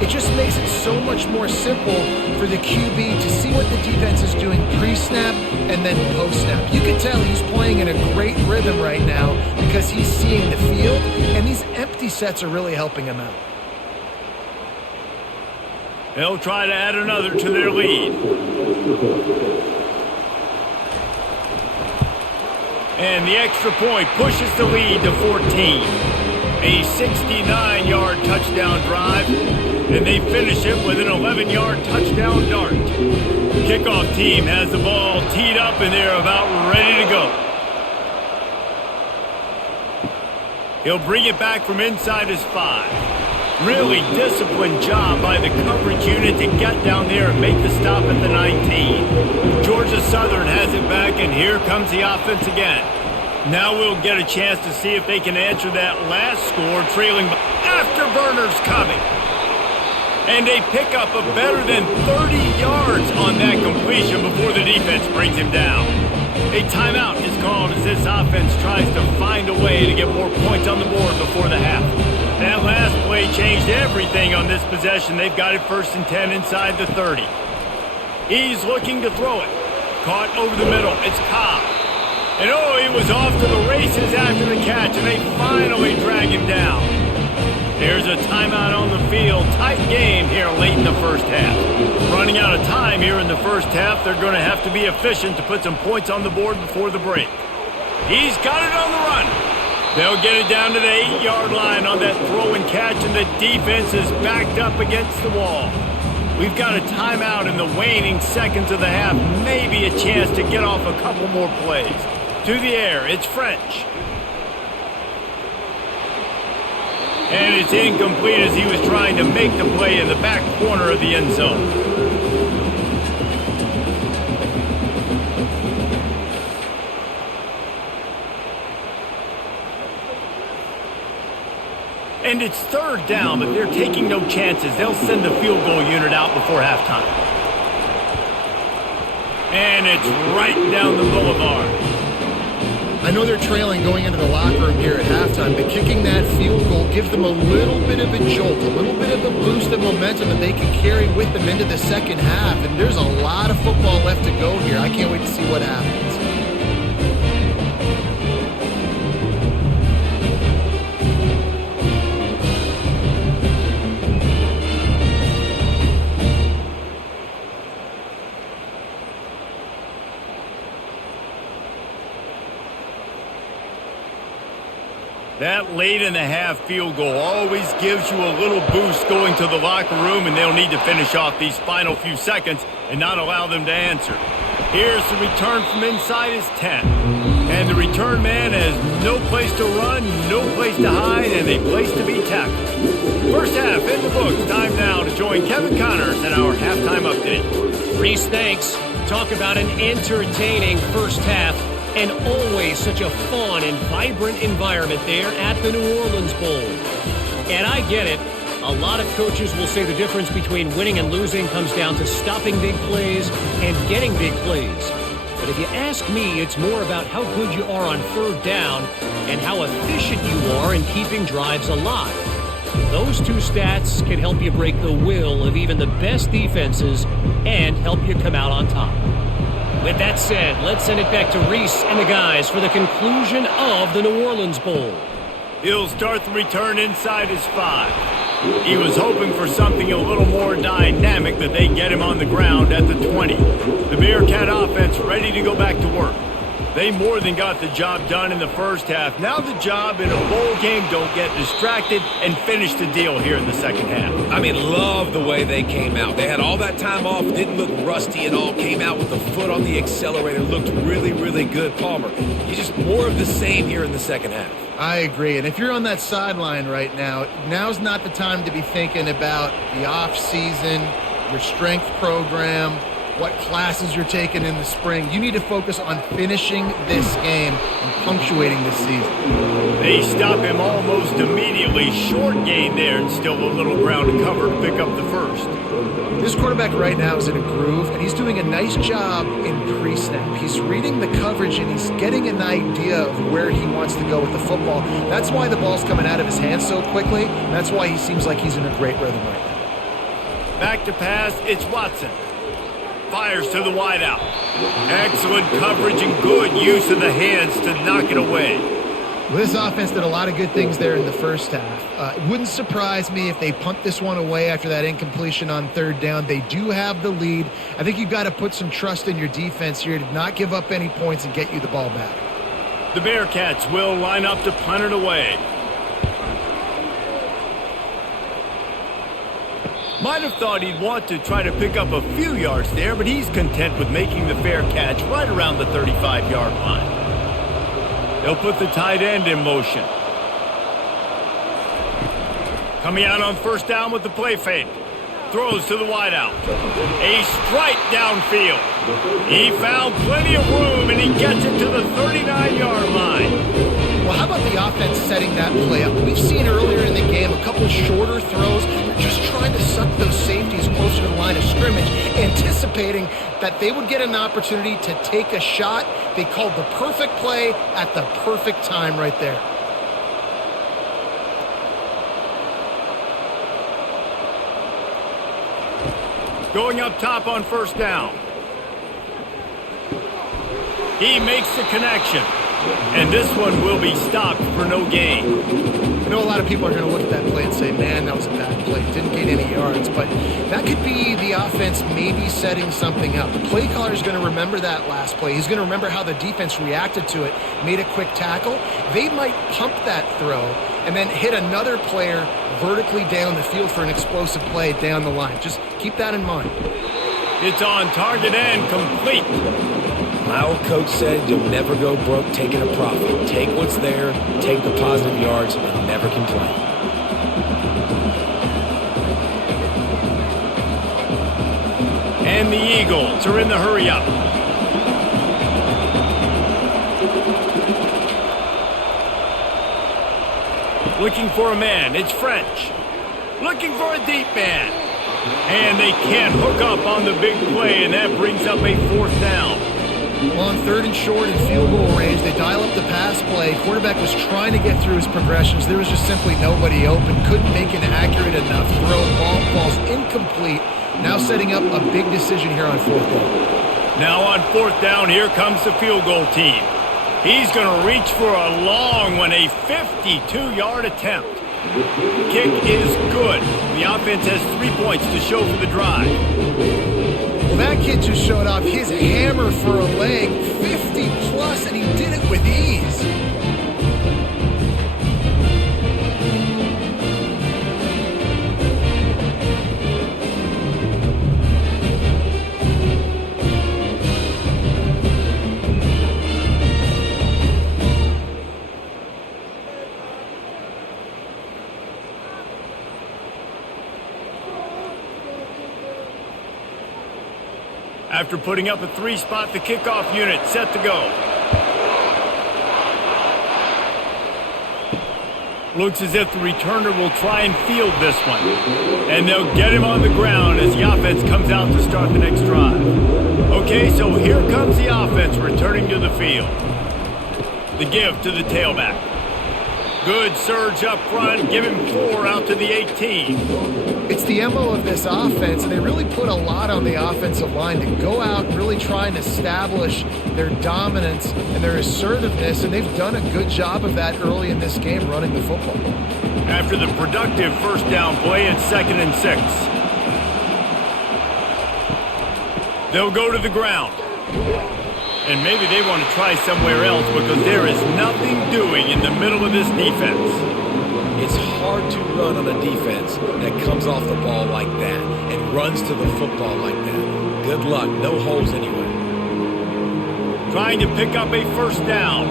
it just makes it so much more simple for the QB to see what the defense is doing pre-snap and then post-snap. You can tell he's playing in a great rhythm right now because he's seeing the field, and these empty sets are really helping him out. They'll try to add another to their lead. And the extra point pushes the lead to 14. A 69-yard touchdown drive, and they finish it with an 11-yard touchdown dart. Kickoff team has the ball teed up, and they're about ready to go. He'll bring it back from inside his 5. Really disciplined job by the coverage unit to get down there and make the stop at the 19. Georgia Southern has it back, and here comes the offense again. Now we'll get a chance to see if they can answer that last score, trailing afterburners coming. And a pickup of better than 30 yards on that completion before the defense brings him down. A timeout is called as this offense tries to find a way to get more points on the board before the half. That last play changed everything on this possession. They've got it 1st and 10 inside the 30. He's looking to throw it. Caught over the middle. It's Cobb. And oh, he was off to the races after the catch, and they finally drag him down. There's a timeout on the field. Tight game here late in the first half. Running out of time here in the first half. They're going to have to be efficient to put some points on the board before the break. He's got it on the run. They'll get it down to the 8-yard line on that throw and catch, and the defense is backed up against the wall. We've got a timeout in the waning seconds of the half. Maybe a chance to get off a couple more plays. To the air, it's French. And it's incomplete as he was trying to make the play in the back corner of the end zone. And it's 3rd down, but they're taking no chances. They'll send the field goal unit out before halftime. And it's right down the boulevard. I know they're trailing going into the locker room here at halftime, but kicking that field goal gives them a little bit of a jolt, a little bit of a boost of momentum that they can carry with them into the second half. And there's a lot of football left to go here. I can't wait to see what happens. That late in the half field goal always gives you a little boost going to the locker room, and they'll need to finish off these final few seconds and not allow them to answer. Here's the return from inside his 10. And the return man has no place to run, no place to hide, and a place to be tackled. First half in the books. Time now to join Kevin Connors in our halftime update. Reese, thanks. Talk about an entertaining first half. And always such a fun and vibrant environment there at the New Orleans Bowl. And I get it. A lot of coaches will say the difference between winning and losing comes down to stopping big plays and getting big plays. But if you ask me, it's more about how good you are on 3rd down and how efficient you are in keeping drives alive. Those two stats can help you break the will of even the best defenses and help you come out on top. With that said, let's send it back to Reese and the guys for the conclusion of the New Orleans Bowl. He'll start the return inside his 5. He was hoping for something a little more dynamic, that they get him on the ground at the 20. The Bearcat offense ready to go back to work. They more than got the job done in the first half. Now the job in a bowl game, don't get distracted and finish the deal here in the second half. I mean, love the way they came out. They had all that time off, didn't look rusty at all, came out with the foot on the accelerator, looked really, really good. Palmer, he's just more of the same here in the second half. I agree. And if you're on that sideline right now, now's not the time to be thinking about the off season, your strength program, what classes you're taking in the spring. You need to focus on finishing this game and punctuating this season. They stop him almost immediately. Short gain there, and still a little ground to cover to pick up the first. This quarterback right now is in a groove, and he's doing a nice job in pre-snap. He's reading the coverage, and he's getting an idea of where he wants to go with the football. That's why the ball's coming out of his hands so quickly. That's why he seems like he's in a great rhythm right now. Back to pass, it's Watson. Fires to the wideout. Excellent coverage and good use of the hands to knock it away. Well, this offense did a lot of good things there in the first half. It wouldn't surprise me if they punt this one away after that incompletion on 3rd down. They do have the lead. I think you've got to put some trust in your defense here to not give up any points and get you the ball back. The Bearcats will line up to punt it away. Might have thought he'd want to try to pick up a few yards there, but he's content with making the fair catch right around the 35-yard line. They'll put the tight end in motion. Coming out on first down with the play fake. Throws to the wideout. A strike downfield. He found plenty of room, and he gets it to the 39-yard line. Well, how about the offense setting that play up? We've seen earlier in the game a couple shorter throws. They're just trying to suck those safeties closer to the line of scrimmage, anticipating that they would get an opportunity to take a shot. They called the perfect play at the perfect time right there. Going up top on first down. He makes the connection. And this one will be stopped for no gain. I know a lot of people are going to look at that play and say, man, that was a bad play. Didn't gain any yards. But that could be the offense maybe setting something up. The play caller is going to remember that last play. He's going to remember how the defense reacted to it, made a quick tackle. They might pump that throw and then hit another player vertically down the field for an explosive play down the line. Just keep that in mind. It's on target and complete. My old coach said you'll never go broke taking a profit. Take what's there, take the positive yards, and never complain. And the Eagles are in the hurry up. Looking for a man. It's French. Looking for a deep man. And they can't hook up on the big play, and that brings up a fourth down. On third and short in field goal range, they dial up the pass play. Quarterback was trying to get through his progressions. There was just simply nobody open. Couldn't make an accurate enough throw. Ball falls incomplete. Now setting up a big decision here on fourth down. Now on fourth down, here comes the field goal team. He's going to reach for a long one, a 52-yard attempt. Kick is good. The offense has 3 points to show for the drive. Well, that kid just showed off his hammer for a leg, 50-plus, and he did it with ease. After putting up a 3-spot, the kickoff unit set to go. Looks as if the returner will try and field this one. And they'll get him on the ground as the offense comes out to start the next drive. Okay, so here comes the offense returning to the field. The give to the tailback. Good surge up front, give him 4 out to the 18. It's the MO of this offense, and they really put a lot on the offensive line to go out and really try and establish their dominance and their assertiveness, and they've done a good job of that early in this game running the football. After the productive first down play, it's 2nd and 6. They'll go to the ground. And maybe they want to try somewhere else because there is nothing doing in the middle of this defense. It's hard to run on a defense that comes off the ball like that and runs to the football like that. Good luck. No holes anywhere. Trying to pick up a first down.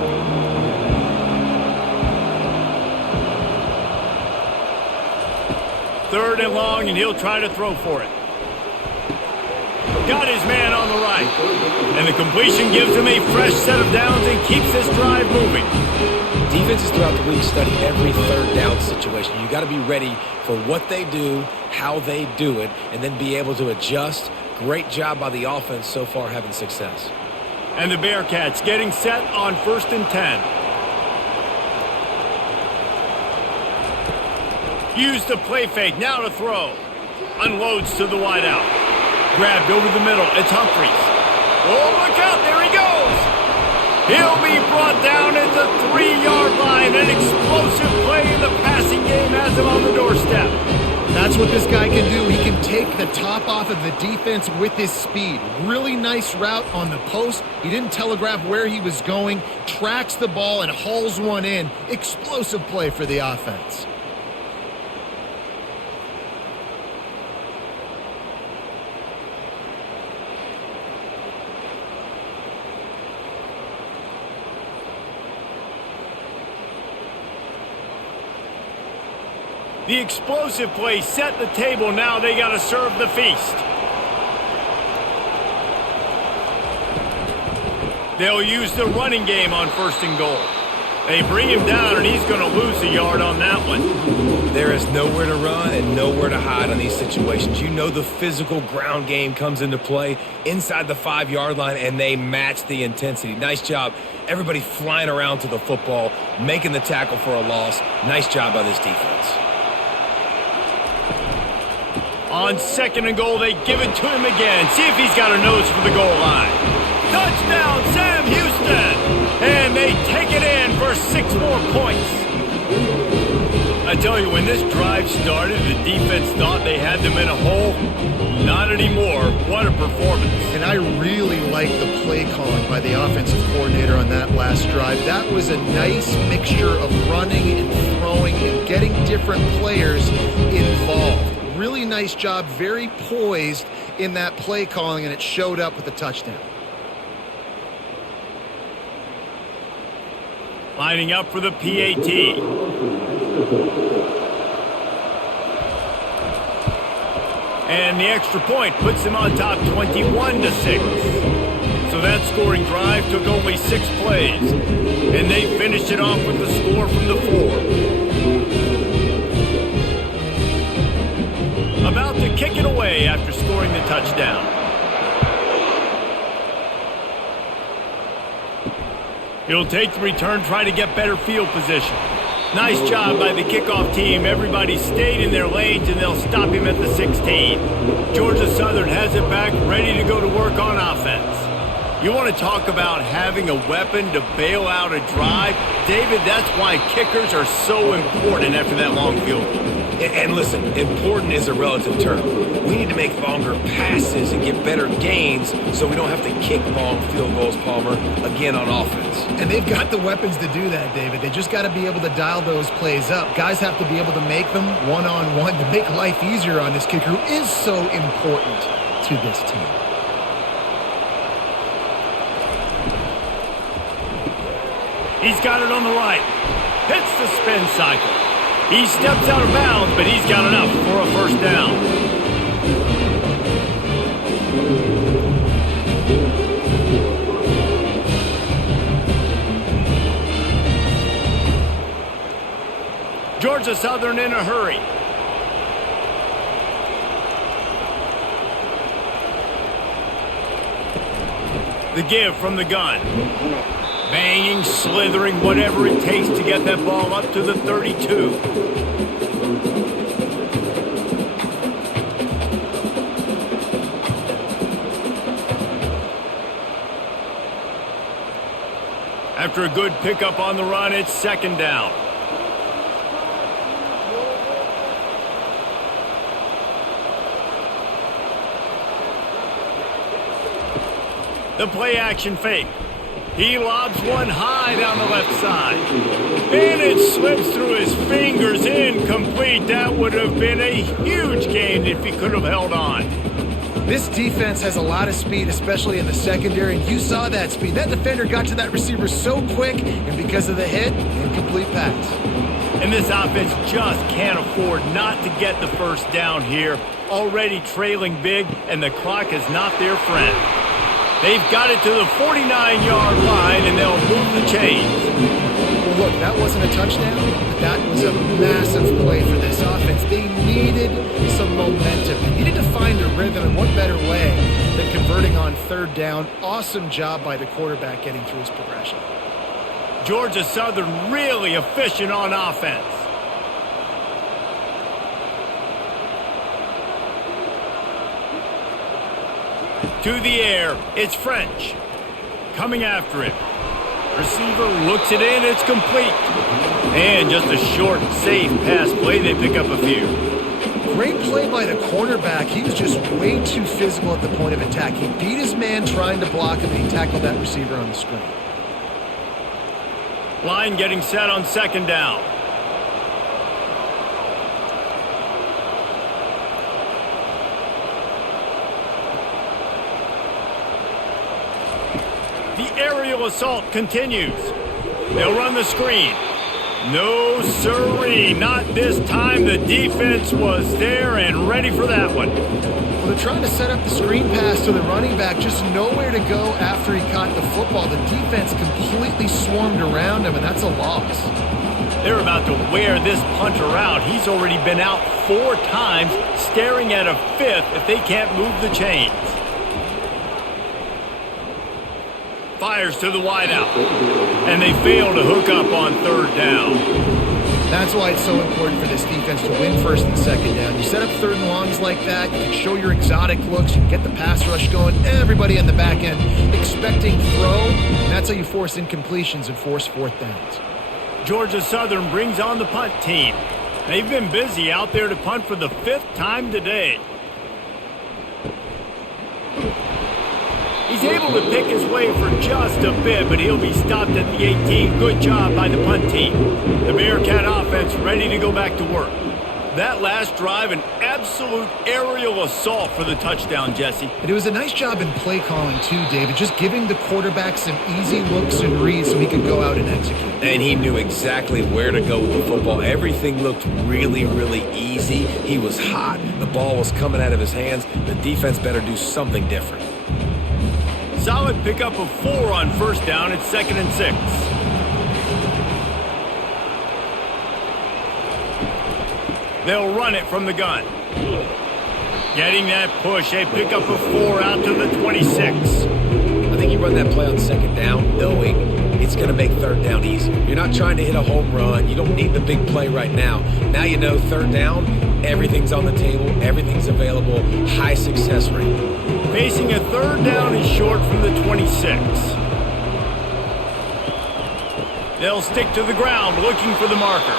Third and long, and he'll try to throw for it. Got his man on the right. And the completion gives him a fresh set of downs and keeps this drive moving. Defenses throughout the week study every third down situation. You got to be ready for what they do, how they do it, and then be able to adjust. Great job by the offense so far having success. And the Bearcats getting set on 1st and 10. Use the play fake, now to throw. Unloads to the wideout. Grabbed over the middle, it's Humphries. Oh, look out, there he goes! He'll be brought down at the 3-yard line. An explosive play in the passing game has him on the doorstep. That's what this guy can do. He can take the top off of the defense with his speed. Really nice route on the post. He didn't telegraph where he was going, tracks the ball, and hauls one in. Explosive play for the offense. The explosive play set the table. Now they got to serve the feast. They'll use the running game on 1st and goal. They bring him down, and he's going to lose a yard on that one. There is nowhere to run and nowhere to hide on these situations. You know the physical ground game comes into play inside the 5-yard line, and they match the intensity. Nice job. Everybody flying around to the football, making the tackle for a loss. Nice job by this defense. On 2nd and goal, they give it to him again. See if he's got a nose for the goal line. Touchdown, Sam Houston! And they take it in for 6 more points. I tell you, when this drive started, the defense thought they had them in a hole. Not anymore. What a performance. And I really like the play calling by the offensive coordinator on that last drive. That was a nice mixture of running and throwing and getting different players involved. Really nice job, very poised in that play calling, and it showed up with a touchdown. Lining up for the PAT. And the extra point puts them on top 21-6. So that scoring drive took only 6 plays. And they finished it off with the score from the 4. About to kick it away after scoring the touchdown. He'll take the return, try to get better field position. Nice job by the kickoff team. Everybody stayed in their lanes, and they'll stop him at the 16. Georgia Southern has it back, ready to go to work on offense. You want to talk about having a weapon to bail out a drive? David, that's why kickers are so important after that long field goal. And listen, important is a relative term. We need to make longer passes and get better gains so we don't have to kick long field goals, Palmer, again on offense. And they've got the weapons to do that, David. They just got to be able to dial those plays up. Guys have to be able to make them one-on-one to make life easier on this kicker, who is so important to this team. He's got it on the right. Hits the spin cycle. He steps out of bounds, but he's got enough for a 1st down. Georgia Southern in a hurry. The give from the gun. Banging, slithering, whatever it takes to get that ball up to the 32. After a good pickup on the run, it's 2nd down. The play action fake. He lobs one high down the left side. And it slips through his fingers, incomplete. That would have been a huge gain if he could have held on. This defense has a lot of speed, especially in the secondary, and you saw that speed. That defender got to that receiver so quick, and because of the hit, incomplete pass. And this offense just can't afford not to get the 1st down here. Already trailing big, and the clock is not their friend. They've got it to the 49-yard line, and they'll move the chains. Well, look, that wasn't a touchdown, but that was a massive play for this offense. They needed some momentum. They needed to find a rhythm, and what better way than converting on 3rd down. Awesome job by the quarterback getting through his progression. Georgia Southern really efficient on offense. To the air, it's French. Coming after it. Receiver looks it in, it's complete. And just a short, safe pass play, they pick up a few. Great play by the cornerback. He was just way too physical at the point of attack. He beat his man trying to block him, and he tackled that receiver on the screen. Line getting set on second down. The aerial assault continues. They'll run the screen. No siree, not this time. The defense was there and ready for that one. Well, they're trying to set up the screen pass to the running back, just nowhere to go after he caught the football. The defense completely swarmed around him, and that's a loss. They're about to wear this punter out. He's already been out 4 times, staring at a 5th if they can't move the chains. Fires to the wideout, and they fail to hook up on third down. That's why it's so important for this defense to win first and second down. You set up third and longs like that, you can show your exotic looks, you can get the pass rush going, everybody on the back end expecting throw, and that's how you force incompletions and force fourth downs. Georgia Southern brings on the punt team. They've been busy out there to punt for the 5th time today. He's able to pick his way for just a bit, but he'll be stopped at the 18. Good job by the punt team. The Bearcat offense ready to go back to work. That last drive, an absolute aerial assault for the touchdown, Jesse. And it was a nice job in play calling too, David, just giving the quarterback some easy looks and reads so he could go out and execute. And he knew exactly where to go with the football. Everything looked really, really easy. He was hot. The ball was coming out of his hands. The defense better do something different. Solid pickup of 4 on first down. It's 2nd and 6. They'll run it from the gun. Getting that push. A pickup of 4 out to the 26. I think you run that play on second down knowing it's going to make third down easier. You're not trying to hit a home run. You don't need the big play right now. Now you know third down, everything's on the table, everything's available, high success rate. Facing a third down is short from the 26. They'll stick to the ground looking for the marker.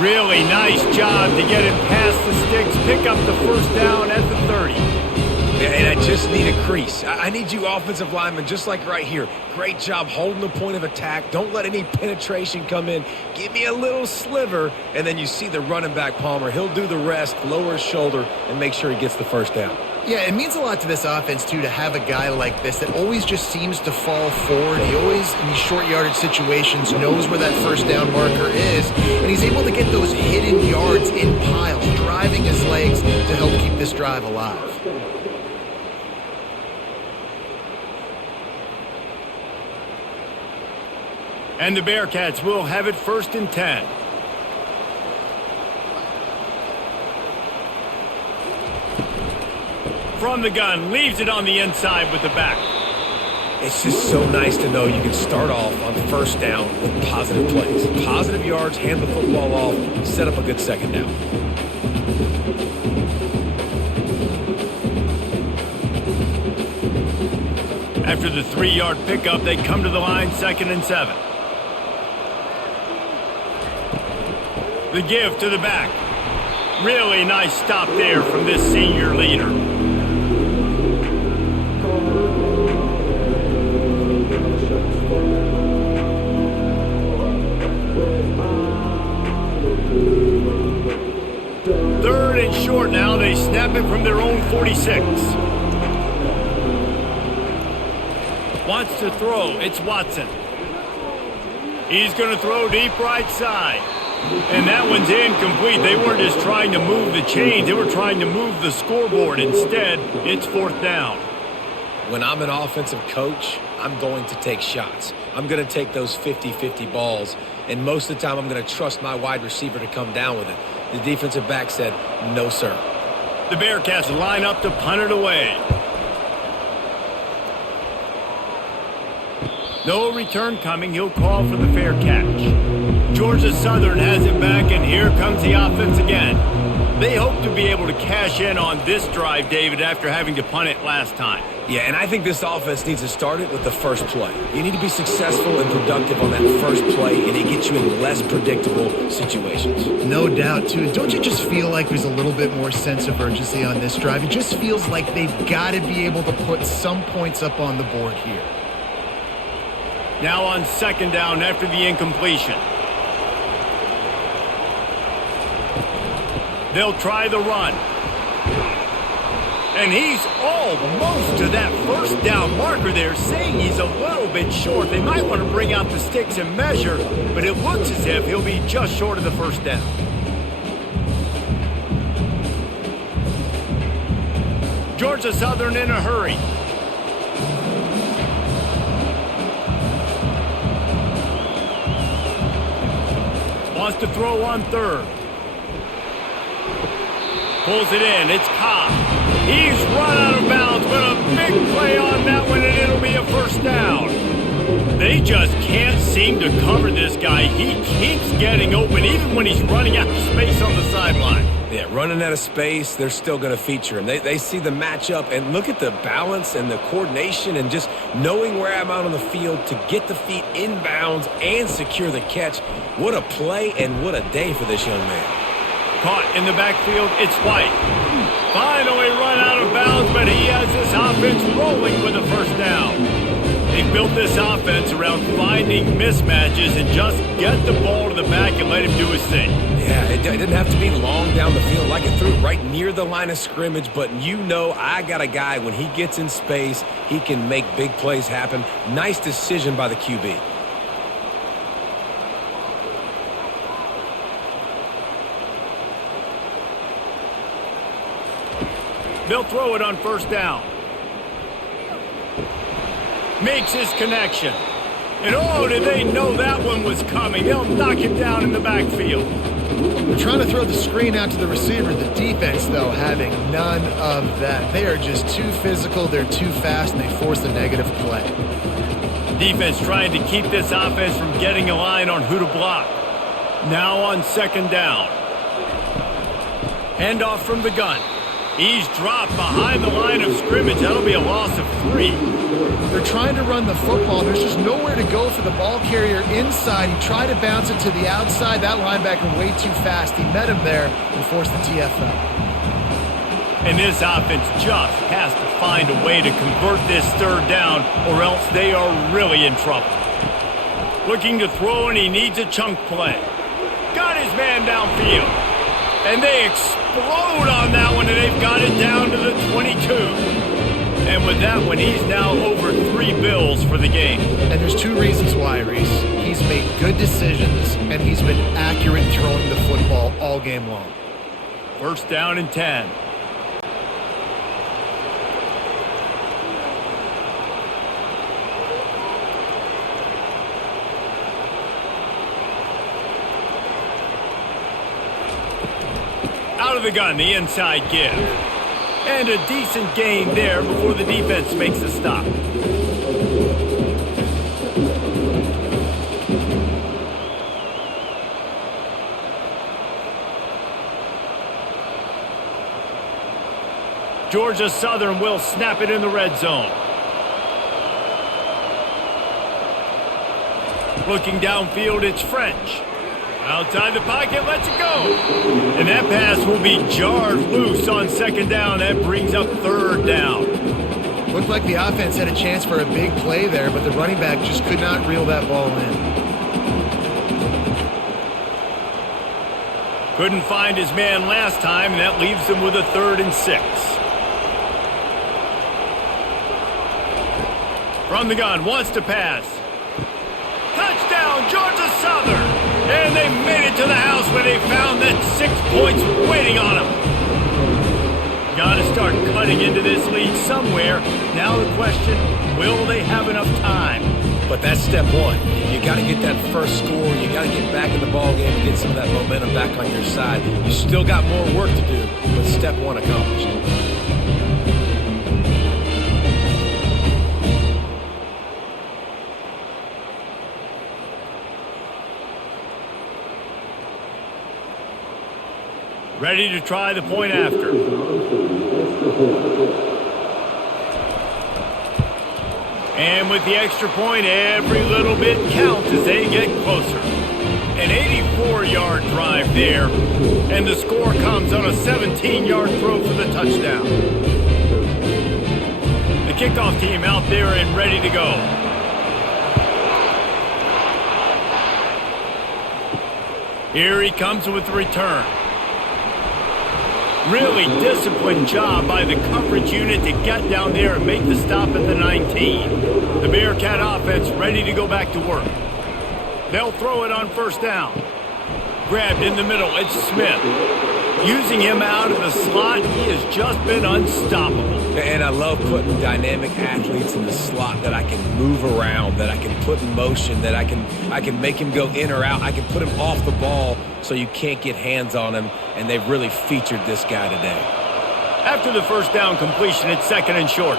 Really nice job to get it past the sticks, pick up the first down at the 30. And I just need a crease. I need you offensive linemen just like right here. Great job holding the point of attack. Don't let any penetration come in. Give me a little sliver, and then you see the running back, Palmer. He'll do the rest, lower his shoulder, and make sure he gets the first down. Yeah, it means a lot to this offense, too, to have a guy like this that always just seems to fall forward. He always, in these short yardage situations, knows where that first down marker is, and he's able to get those hidden yards in piles, driving his legs to help keep this drive alive. And the Bearcats will have it 1st and 10. From the gun, leaves it on the inside with the back. It's just so nice to know you can start off on first down with positive plays. Positive yards, hand the football off, set up a good second down. After the 3-yard pickup, they come to the line 2nd and 7. The give to the back. Really nice stop there from this senior leader. Third and short now. They snap it from their own 46. Wants to throw. It's Watson. He's going to throw deep right side. And that one's incomplete. They weren't just trying to move the chains. They were trying to move the scoreboard. Instead, it's 4th down. When I'm an offensive coach, I'm going to take shots. I'm going to take those 50-50 balls. And most of the time, I'm going to trust my wide receiver to come down with it. The defensive back said, no, sir. The Bearcats line up to punt it away. No return coming. He'll call for the fair catch. Georgia Southern has it back, and here comes the offense again. They hope to be able to cash in on this drive, David, after having to punt it last time. Yeah, and I think this offense needs to start it with the first play. You need to be successful and productive on that first play, and it gets you in less predictable situations. No doubt, too. Don't you just feel like there's a little bit more sense of urgency on this drive? It just feels like they've got to be able to put some points up on the board here. Now on second down after the incompletion. They'll try the run. And he's almost to that first down marker there, saying he's a little bit short. They might want to bring out the sticks and measure, but it looks as if he'll be just short of the first down. Georgia Southern in a hurry. Wants to throw on third. Pulls it in. It's Cobb. He's run out of bounds, but a big play on that one, and it'll be a first down. They just can't seem to cover this guy. He keeps getting open, even when he's running out of space on the sideline. Yeah, running out of space, they're still going to feature him. They see the matchup, and look at the balance and the coordination and just knowing where I'm out on the field to get the feet inbounds and secure the catch. What a play and what a day for this young man. Caught in the backfield, it's White. Finally run out of bounds, but he has this offense rolling with a first down. They've built this offense around finding mismatches and just get the ball to the back and let him do his thing. Yeah, it didn't have to be long down the field. Like it threw it right near the line of scrimmage, but you know I got a guy, when he gets in space, he can make big plays happen. Nice decision by the QB. They'll throw it on first down. Makes his connection. And oh, did they know that one was coming. They'll knock him down in the backfield. They're trying to throw the screen out to the receiver. The defense, though, having none of that. They are just too physical, they're too fast, and they force a negative play. Defense trying to keep this offense from getting a line on who to block. Now on second down. Handoff from the gun. He's dropped behind the line of scrimmage. That'll be a loss of 3. They're trying to run the football. There's just nowhere to go for the ball carrier inside. He tried to bounce it to the outside. That linebacker way too fast. He met him there and forced the TFL. And this offense just has to find a way to convert this third down, or else they are really in trouble. Looking to throw, and he needs a chunk play. Got his man downfield. And they explode on that one, and they've got it down to the 22. And with that one, he's now over 3 bills for the game. And there's 2 reasons why, Reese. He's made good decisions, and he's been accurate throwing the football all game long. First down and 10. Out of the gun, the inside give. And a decent gain there before the defense makes a stop. Georgia Southern will snap it in the red zone. Looking downfield, it's French. Outside the pocket, lets it go. And that pass will be jarred loose on second down. That brings up third down. Looked like the offense had a chance for a big play there, but the running back just could not reel that ball in. Couldn't find his man last time, and that leaves him with a 3rd and 6. From the gun, wants to pass. Touchdown, Georgia Southern! And they made it to the house where they found that 6 points waiting on them. Got to start cutting into this lead somewhere. Now the question, will they have enough time? But that's step 1. You got to get that first score. You got to get back in the ball game and get some of that momentum back on your side. You still got more work to do, but step 1 accomplished. ready to try the point after. And with the extra point, every little bit counts as they get closer. An 84-yard drive there, and the score comes on a 17-yard throw for the touchdown. The kickoff team out there and ready to go. Here he comes with the return. Really disciplined job by the coverage unit to get down there and make the stop at the 19. The Bearcat offense ready to go back to work. They'll throw it on first down. Grabbed in the middle, it's Smith. Using him out of the slot, he has just been unstoppable. And I love putting dynamic athletes in the slot that I can move around, that I can put in motion, that I can make him go in or out. I can put him off the ball so you can't get hands on him, and they've really featured this guy today. After the first down completion, it's second and short.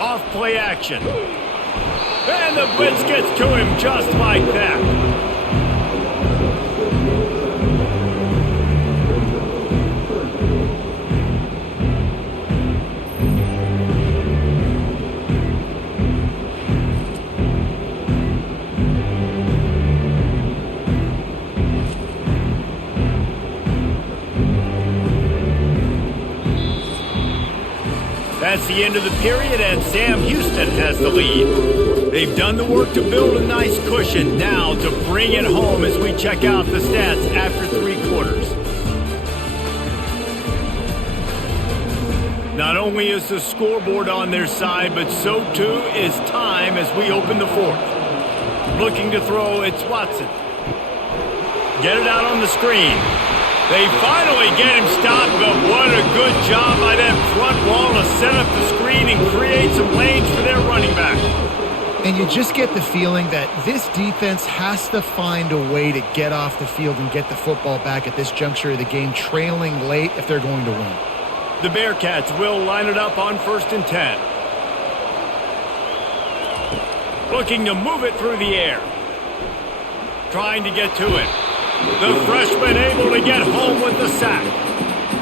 Off play action. And the blitz gets to him just like that. That's the end of the period, and Sam Houston has the lead. They've done the work to build a nice cushion. Now to bring it home as we check out the stats after 3 quarters. Not only is the scoreboard on their side, but so too is time as we open the 4th. Looking to throw, it's Watson. Get it out on the screen. They finally get him stopped, but what a good job by that front wall to set up the screen and create some lanes for their running back. And you just get the feeling that this defense has to find a way to get off the field and get the football back at this juncture of the game, trailing late if they're going to win. The Bearcats will line it up on 1st and 10. Looking to move it through the air. Trying to get to it. The freshman able to get home with the sack.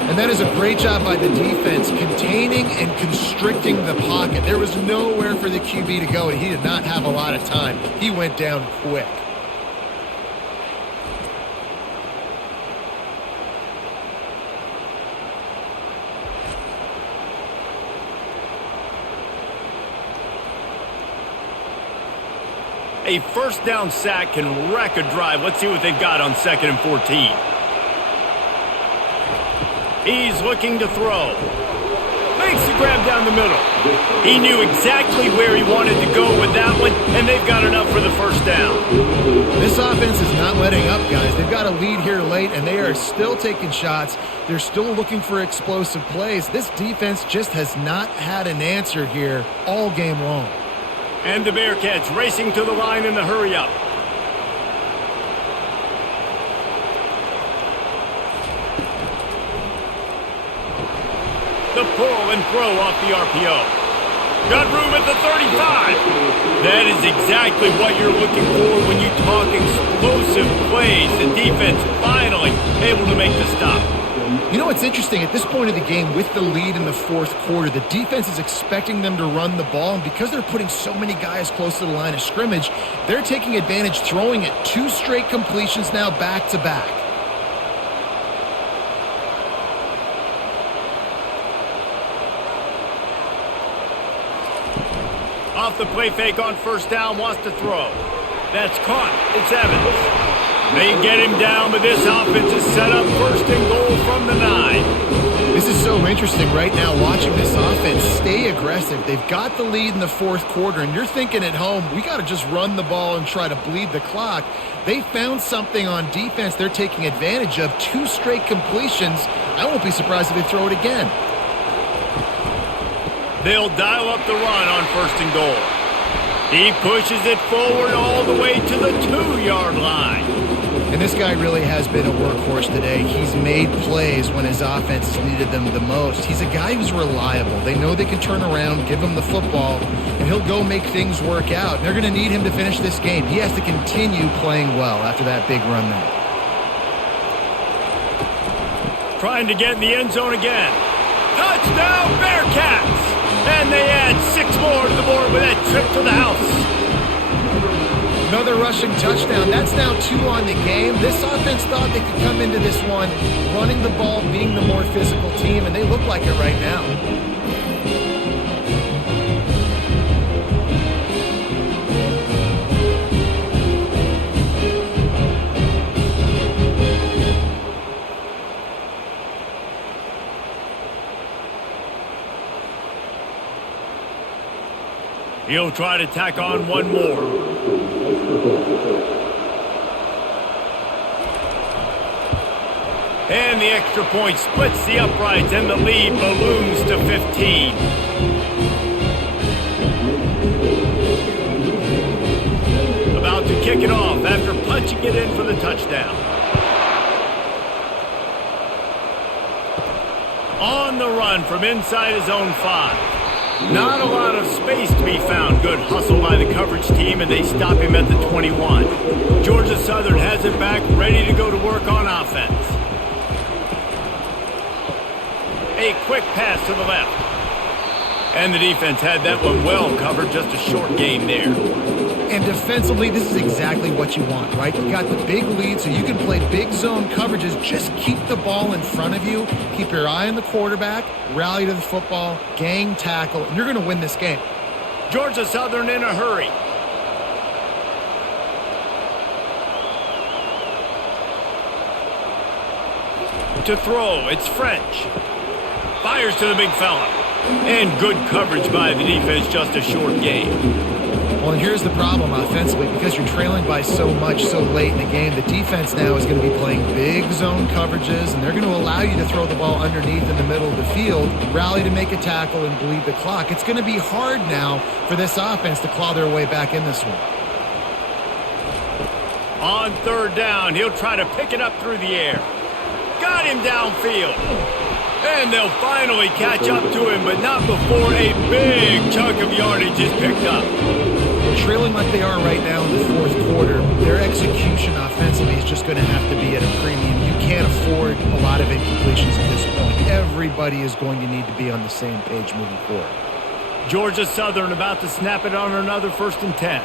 And that is a great job by the defense, containing and constricting the pocket. There was nowhere for the QB to go, and he did not have a lot of time. He went down quick. A first down sack can wreck a drive. Let's see what they've got on 2nd and 14. He's looking to throw. Makes the grab down the middle. He knew exactly where he wanted to go with that one, and they've got enough for the first down. This offense is not letting up, guys. They've got a lead here late, and they are still taking shots. They're still looking for explosive plays. This defense just has not had an answer here all game long. And the Bearcats racing to the line in the hurry-up. The pull and throw off the RPO. Got room at the 35. That is exactly what you're looking for when you talk explosive plays. The defense finally able to make the stop. You know what's interesting? At this point of the game, with the lead in the 4th quarter, the defense is expecting them to run the ball, and because they're putting so many guys close to the line of scrimmage, they're taking advantage, throwing it 2 straight completions now back-to-back. Off the play fake on first down, wants to throw. That's caught. It's Evans. They get him down, but this offense is set up 1st and goal from the 9. This is so interesting right now, watching this offense stay aggressive. They've got the lead in the 4th quarter, and you're thinking at home, we got to just run the ball and try to bleed the clock. They found something on defense they're taking advantage of. 2 straight completions. I won't be surprised if they throw it again. They'll dial up the run on 1st and goal. He pushes it forward all the way to the 2-yard line. And this guy really has been a workhorse today. He's made plays when his offense has needed them the most. He's a guy who's reliable. They know they can turn around, give him the football, and he'll go make things work out. They're going to need him to finish this game. He has to continue playing well after that big run there. trying to get in the end zone again. Touchdown, Bearcats! And they add 6 more to the board with that trip to the house. Another rushing touchdown. That's now 2 on the game. This offense thought they could come into this one running the ball, being the more physical team, and they look like it right now. He'll try to tack on one more. And the extra point splits the uprights and the lead balloons to 15. About to kick it off after punching it in for the touchdown. On the run from inside his own 5. Not a lot of space to be found. Good hustle by the coverage team, and they stop him at the 21. Georgia Southern has it back, ready to go to work on offense. A quick pass to the left. And the defense had that one well covered, just a short gain there. And defensively, this is exactly what you want, right? You got the big lead, so you can play big zone coverages. Just keep the ball in front of you. Keep your eye on the quarterback. Rally to the football. Gang tackle. And you're going to win this game. Georgia Southern in a hurry. To throw, it's French. Fires to the big fella. And good coverage by the defense, just a short gain. Well, and here's the problem offensively. Because you're trailing by so much so late in the game, the defense now is going to be playing big zone coverages, and they're going to allow you to throw the ball underneath in the middle of the field, rally to make a tackle, and bleed the clock. It's going to be hard now for this offense to claw their way back in this one. On 3rd down, he'll try to pick it up through the air. Got him downfield. And they'll finally catch up to him, but not before a big chunk of yardage is picked up. Trailing like they are right now in the 4th quarter, their execution offensively is just going to have to be at a premium. You can't afford a lot of incompletions at this point. Everybody is going to need to be on the same page moving forward. Georgia Southern about to snap it on another 1st and 10.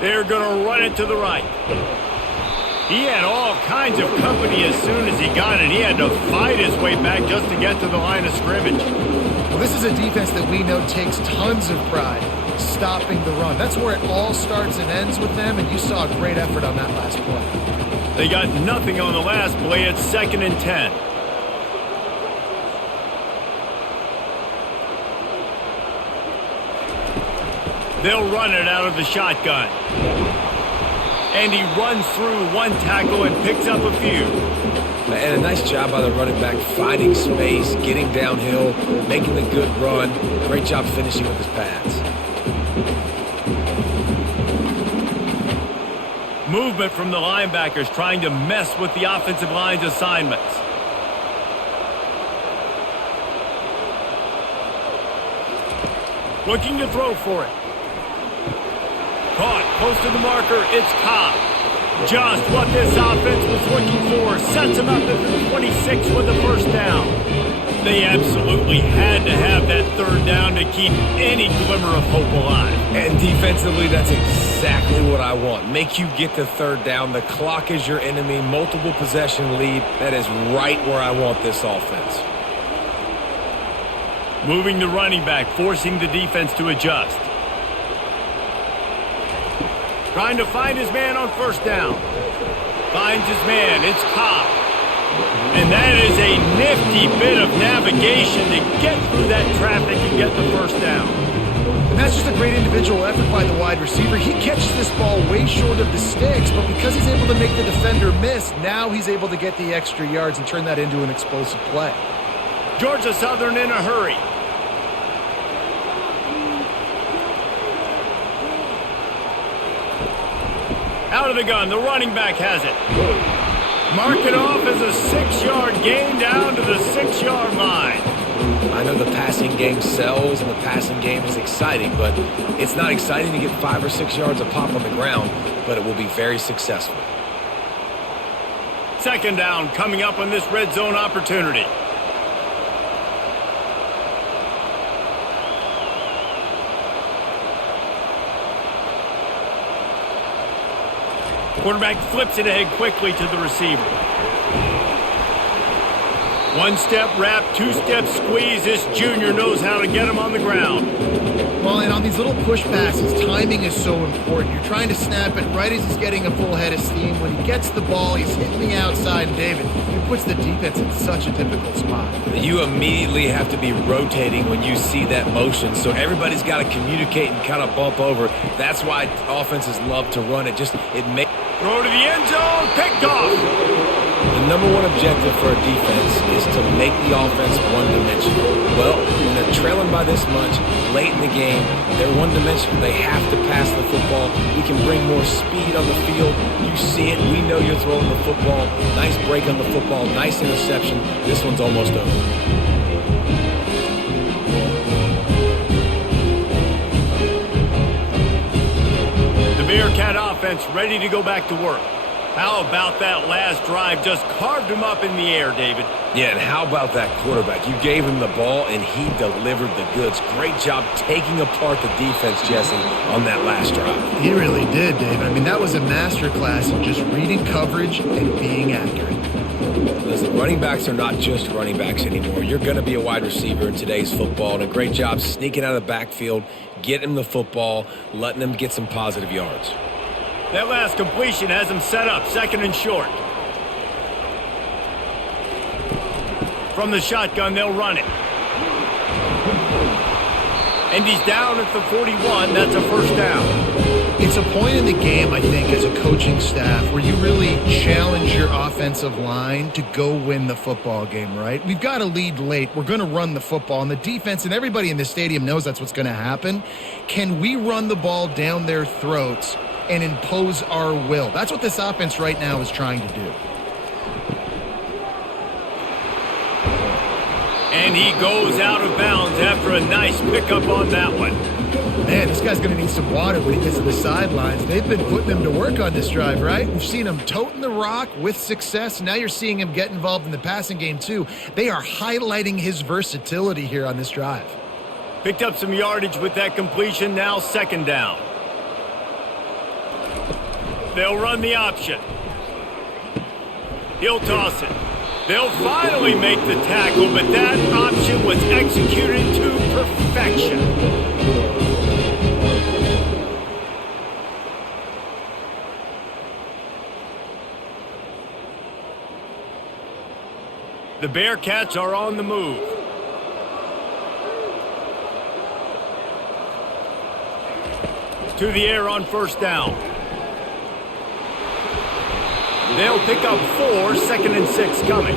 They're going to run it to the right. He had all kinds of company as soon as he got it. He had to fight his way back just to get to the line of scrimmage. Well, this is a defense that we know takes tons of pride stopping the run. That's where it all starts and ends with them, and you saw a great effort on that last play. They got nothing on the last play. It's 2nd and 10. They'll run it out of the shotgun. And he runs through one tackle and picks up a few. And a nice job by the running back, finding space, getting downhill, making the good run. Great job finishing with his pass. Movement from the linebackers trying to mess with the offensive line's assignments. Looking to throw for it. Caught close to the marker, it's Cobb. Just what this offense was looking for. Sets him up at the 26 with the 1st down. They absolutely had to have that 3rd down to keep any glimmer of hope alive. And defensively, that's exactly what I want. Make you get the 3rd down. The clock is your enemy. Multiple possession lead. That is right where I want this offense. Moving the running back, forcing the defense to adjust. Trying to find his man on 1st down. Finds his man. It's Cobb. And that is a nifty bit of navigation to get through that traffic and get the 1st down. And that's just a great individual effort by the wide receiver. He catches this ball way short of the sticks, but because he's able to make the defender miss, now he's able to get the extra yards and turn that into an explosive play. Georgia Southern in a hurry. Out of the gun, the running back has it. Mark it off as a 6-yard gain down to the 6-yard line. I know the passing game sells and the passing game is exciting, but it's not exciting to get 5 or 6 yards a pop on the ground, but it will be very successful. Second down coming up on this red zone opportunity. Quarterback flips it ahead quickly to the receiver. One-step wrap, two-step squeeze. This junior knows how to get him on the ground. Well, and on these little push passes, timing is so important. You're trying to snap it right as he's getting a full head of steam. When he gets the ball, he's hitting the outside, and David, he puts the defense in such a difficult spot. You immediately have to be rotating when you see that motion, so everybody's got to communicate and kind of bump over. That's why offenses love to run it. It makes Throw to the end zone, picked off. the number one objective for a defense is to make the offense one-dimensional. Well, when they're trailing by this much, late in the game, they're one-dimensional. They have to pass the football. We can bring more speed on the field. You see it. We know you're throwing the football. Nice break on the football. Nice interception. This one's almost over. Bearcat offense ready to go back to work. How about that last drive? Just carved him up in the air, David. Yeah, and how about that quarterback? You gave him the ball, and he delivered the goods. Great job taking apart the defense, Jesse, on that last drive. He really did, Dave. I mean, that was a masterclass in just reading coverage and being accurate. Listen, running backs are not just running backs anymore. You're going to be a wide receiver in today's football, and a great job sneaking out of the backfield, getting him the football, letting him get some positive yards. That last completion has him set up, second and short. From the shotgun, they'll run it. And he's down at the 41. That's a first down. It's a point in the game, I think, as a coaching staff where you really challenge your offensive line to go win the football game, right? We've got to lead late. We're going to run the football. And the defense and everybody in the stadium knows that's what's going to happen. Can we run the ball down their throats and impose our will? That's what this offense right now is trying to do. And he goes out of bounds after a nice pickup on that one. Man, this guy's going to need some water when he gets to the sidelines. They've been putting him to work on this drive, right? We've seen him toting the rock with success. Now you're seeing him get involved in the passing game, too. They are highlighting his versatility here on this drive. Picked up some yardage with that completion. Now second down. They'll run the option. He'll toss it. They'll finally make the tackle, but that option was executed to perfection. The Bearcats are on the move. To the air on first down. They'll pick up 4, second and 6 coming.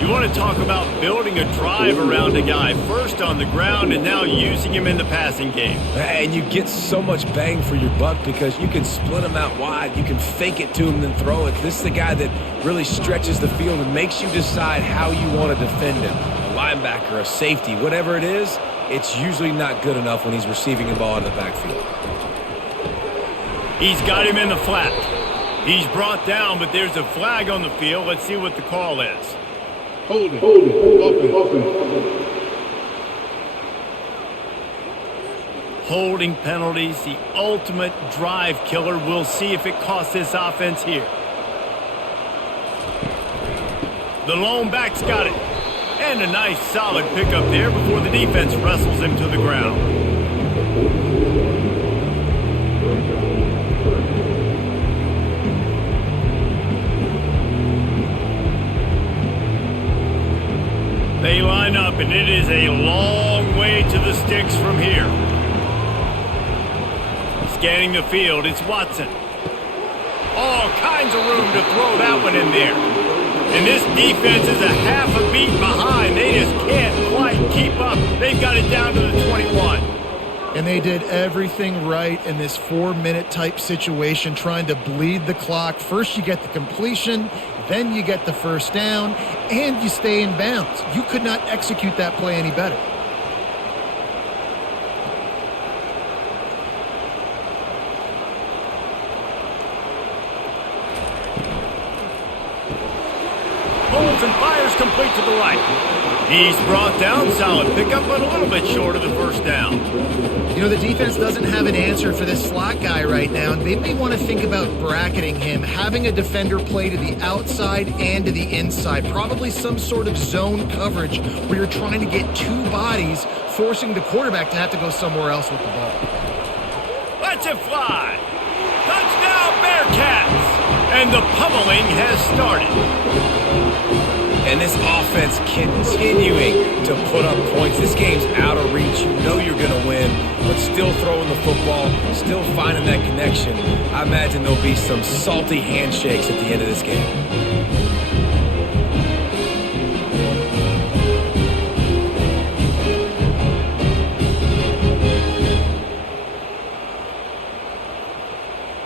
You want to talk about building a drive around a guy, first on the ground and now using him in the passing game. And you get so much bang for your buck because you can split him out wide. You can fake it to him and then throw it. This is the guy that really stretches the field and makes you decide how you want to defend him. A linebacker, a safety, whatever it is, it's usually not good enough when he's receiving the ball in the backfield. He's got him in the flat. He's brought down, but there's a flag on the field. Let's see what the call is. Hold it. Open. Holding penalties, the ultimate drive killer. We'll see if it costs this offense here. The lone back's got it. And a nice solid pickup there before the defense wrestles him to the ground. They line up, and it is a long way to the sticks from here. Scanning the field, it's Watson. All kinds of room to throw that one in there. And this defense is a half a beat behind. They just can't quite keep up. They've got it down to the 21. And they did everything right in this 4-minute type situation, trying to bleed the clock. First you get the completion, Then you get the first down, and you stay in bounds. You could not execute that play any better. Holds and fires complete to the right. He's brought down, solid pickup, but a little bit short of the first down. You know, the defense doesn't have an answer for this slot guy right now. They may want to think about bracketing him, having a defender play to the outside and to the inside. Probably some sort of zone coverage where you're trying to get two bodies, forcing the quarterback to have to go somewhere else with the ball. Lets it fly. Touchdown, Bearcats! And the pummeling has started. And this offense continuing to put up points. This game's out of reach. You know you're going to win, but still throwing the football, still finding that connection. I imagine there'll be some salty handshakes at the end of this game.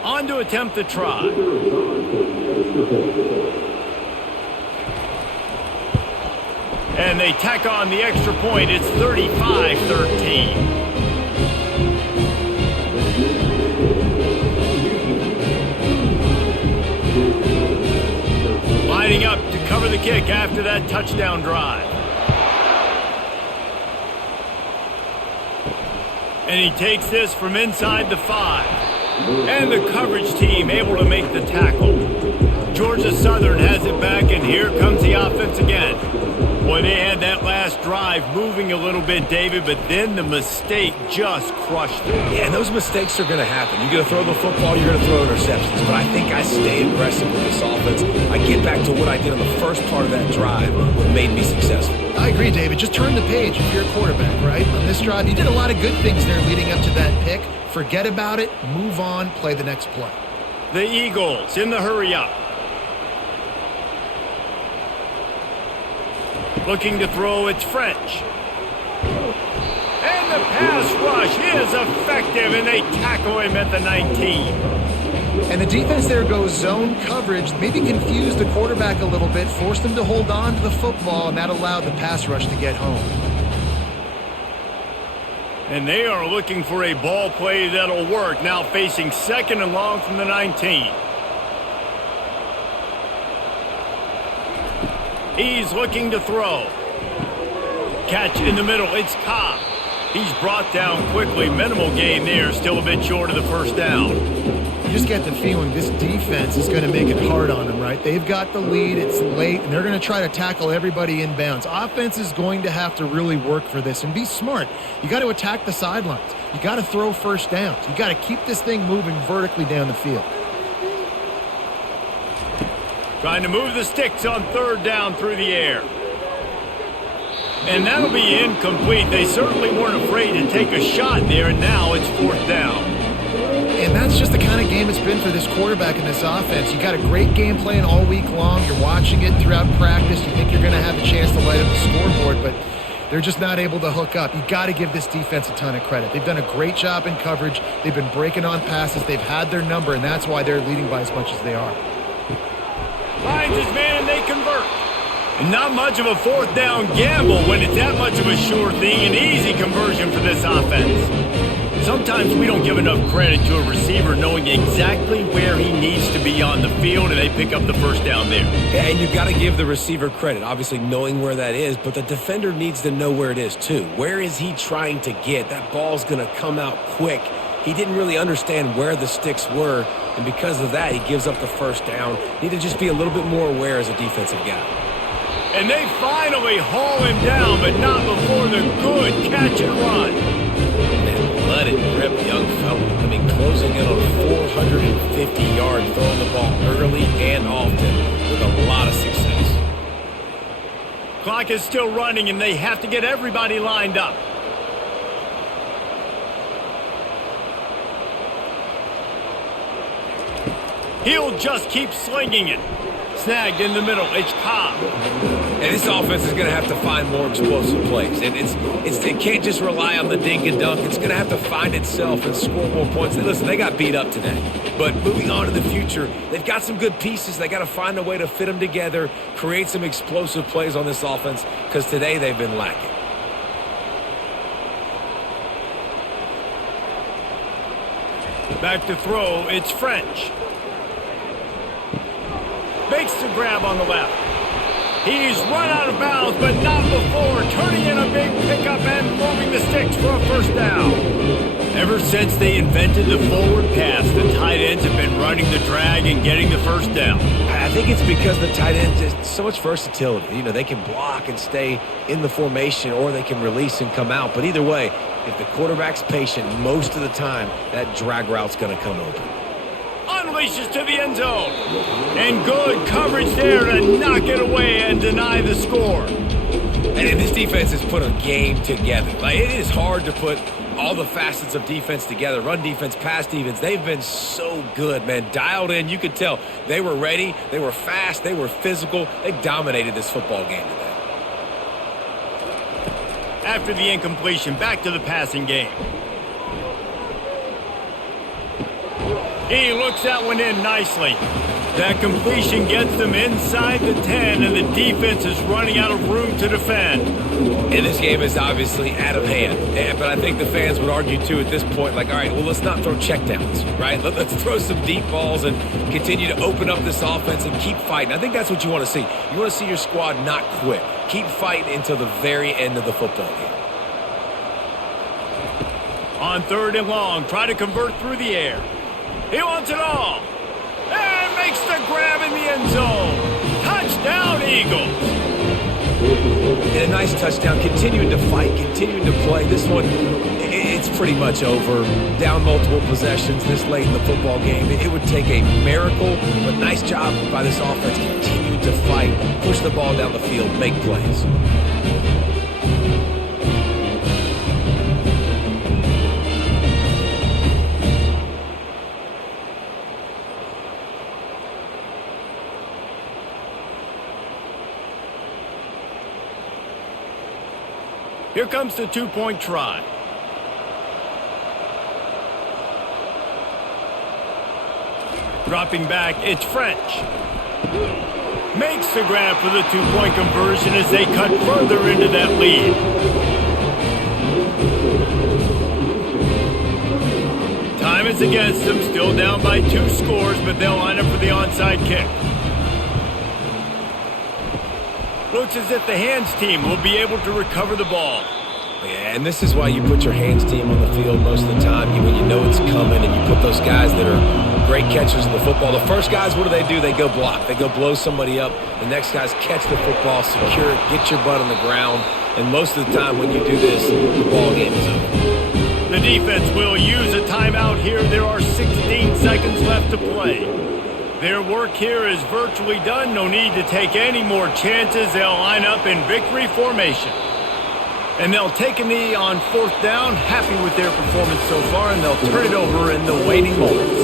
On to attempt the try. And they tack on the extra point. It's 35-13. Lining up to cover the kick after that touchdown drive. And he takes this from inside the 5. And the coverage team able to make the tackle. Georgia Southern has it back, and here comes the offense again. Boy, they had that last drive moving a little bit, David, but then the mistake just crushed them. Yeah, and those mistakes are going to happen. You're going to throw the football, you're going to throw interceptions. But I think I stay aggressive with this offense. I get back to what I did on the first part of that drive, what made me successful. I agree, David. Just turn the page if you're a quarterback, right? On this drive, you did a lot of good things there leading up to that pick. Forget about it, move on, play the next play. The Eagles in the hurry-up. Looking to throw, it's French. And the pass rush is effective, and they tackle him at the 19. And the defense there goes zone coverage, maybe confused the quarterback a little bit, forced him to hold on to the football, and that allowed the pass rush to get home. And they are looking for a ball play that'll work, now facing 2nd and long from the 19. He's looking to throw. Catch in the middle. It's Cobb. He's brought down quickly. Minimal gain there. Still a bit short of the first down. You just get the feeling this defense is going to make it hard on them, right? They've got the lead. It's late, and they're going to try to tackle everybody in bounds. Offense is going to have to really work for this and be smart. You got to attack the sidelines. You got to throw first downs. You got to keep this thing moving vertically down the field. Trying to move the sticks on 3rd down through the air. And that'll be incomplete. They certainly weren't afraid to take a shot there, and now it's 4th down. And that's just the kind of game it's been for this quarterback and this offense. You got a great game plan all week long. You're watching it throughout practice. You think you're going to have a chance to light up the scoreboard, but they're just not able to hook up. You got to give this defense a ton of credit. They've done a great job in coverage. They've been breaking on passes. They've had their number, and that's why they're leading by as much as they are. Finds his man, and they convert. And not much of a 4th down gamble when it's that much of a sure thing. An easy conversion for this offense. Sometimes we don't give enough credit to a receiver knowing exactly where he needs to be on the field, and they pick up the first down there. Yeah, and you've got to give the receiver credit, obviously knowing where that is, but the defender needs to know where it is too. Where is he trying to get? That ball's going to come out quick. He didn't really understand where the sticks were, and because of that, he gives up the first down. Need to just be a little bit more aware as a defensive guy. And they finally haul him down, but not before the good catch and run. Man, let it rip, young fella. I mean, closing in on 450 yards, throwing the ball early and often with a lot of success. Clock is still running, and they have to get everybody lined up. He'll just keep slinging it. snagged in the middle. It's Cobb. And this offense is going to have to find more explosive plays. And it can't just rely on the dink and dunk. It's going to have to find itself and score more points. And listen, they got beat up today. But moving on to the future, they've got some good pieces. They got to find a way to fit them together, create some explosive plays on this offense, because today they've been lacking. Back to throw, it's French. Makes the grab on the left. He's run out of bounds, but not before turning in a big pickup and moving the sticks for a first down. Ever since they invented the forward pass, the tight ends have been running the drag and getting the first down. I think it's because the tight ends have so much versatility. You know, they can block and stay in the formation, or they can release and come out. But either way, if the quarterback's patient most of the time, that drag route's going to come open. Unleashes to the end zone. And good coverage there to knock it away and deny the score. And this defense has put a game together. Like, it is hard to put all the facets of defense together. Run defense, pass defense. They've been so good, man. Dialed in. You could tell they were ready. They were fast. They were physical. They dominated this football game today. After the incompletion, back to the passing game. He looks that one in nicely. That completion gets them inside the 10, and the defense is running out of room to defend. And this game is obviously out of hand. But I think the fans would argue, too, at this point, like, all right, well, let's not throw checkdowns, right? Let's throw some deep balls and continue to open up this offense and keep fighting. I think that's what you want to see. You want to see your squad not quit. Keep fighting until the very end of the football game. On 3rd and long, try to convert through the air. He wants it all. And makes the grab in the end zone. Touchdown, Eagles. And a nice touchdown. Continuing to fight, continuing to play. This one, it's pretty much over. Down multiple possessions this late in the football game. It would take a miracle, but nice job by this offense. Continuing to fight, push the ball down the field, make plays. Here comes the two-point try. Dropping back, it's French. Makes the grab for the two-point conversion as they cut further into that lead. Time is against them, still down by 2 scores, but they'll line up for the onside kick. Looks as if the hands team will be able to recover the ball. Yeah, and this is why you put your hands team on the field most of the time when you know it's coming, and you put those guys that are great catchers of the football. The first guys, what do? They go block. They go blow somebody up. The next guys catch the football, secure it, get your butt on the ground. And most of the time when you do this, the ball game is over. The defense will use a timeout here. There are 16 seconds left to play. Their work here is virtually done. No need to take any more chances. They'll line up in victory formation. And they'll take a knee on 4th down. Happy with their performance so far, and they'll turn it over in the waning moments.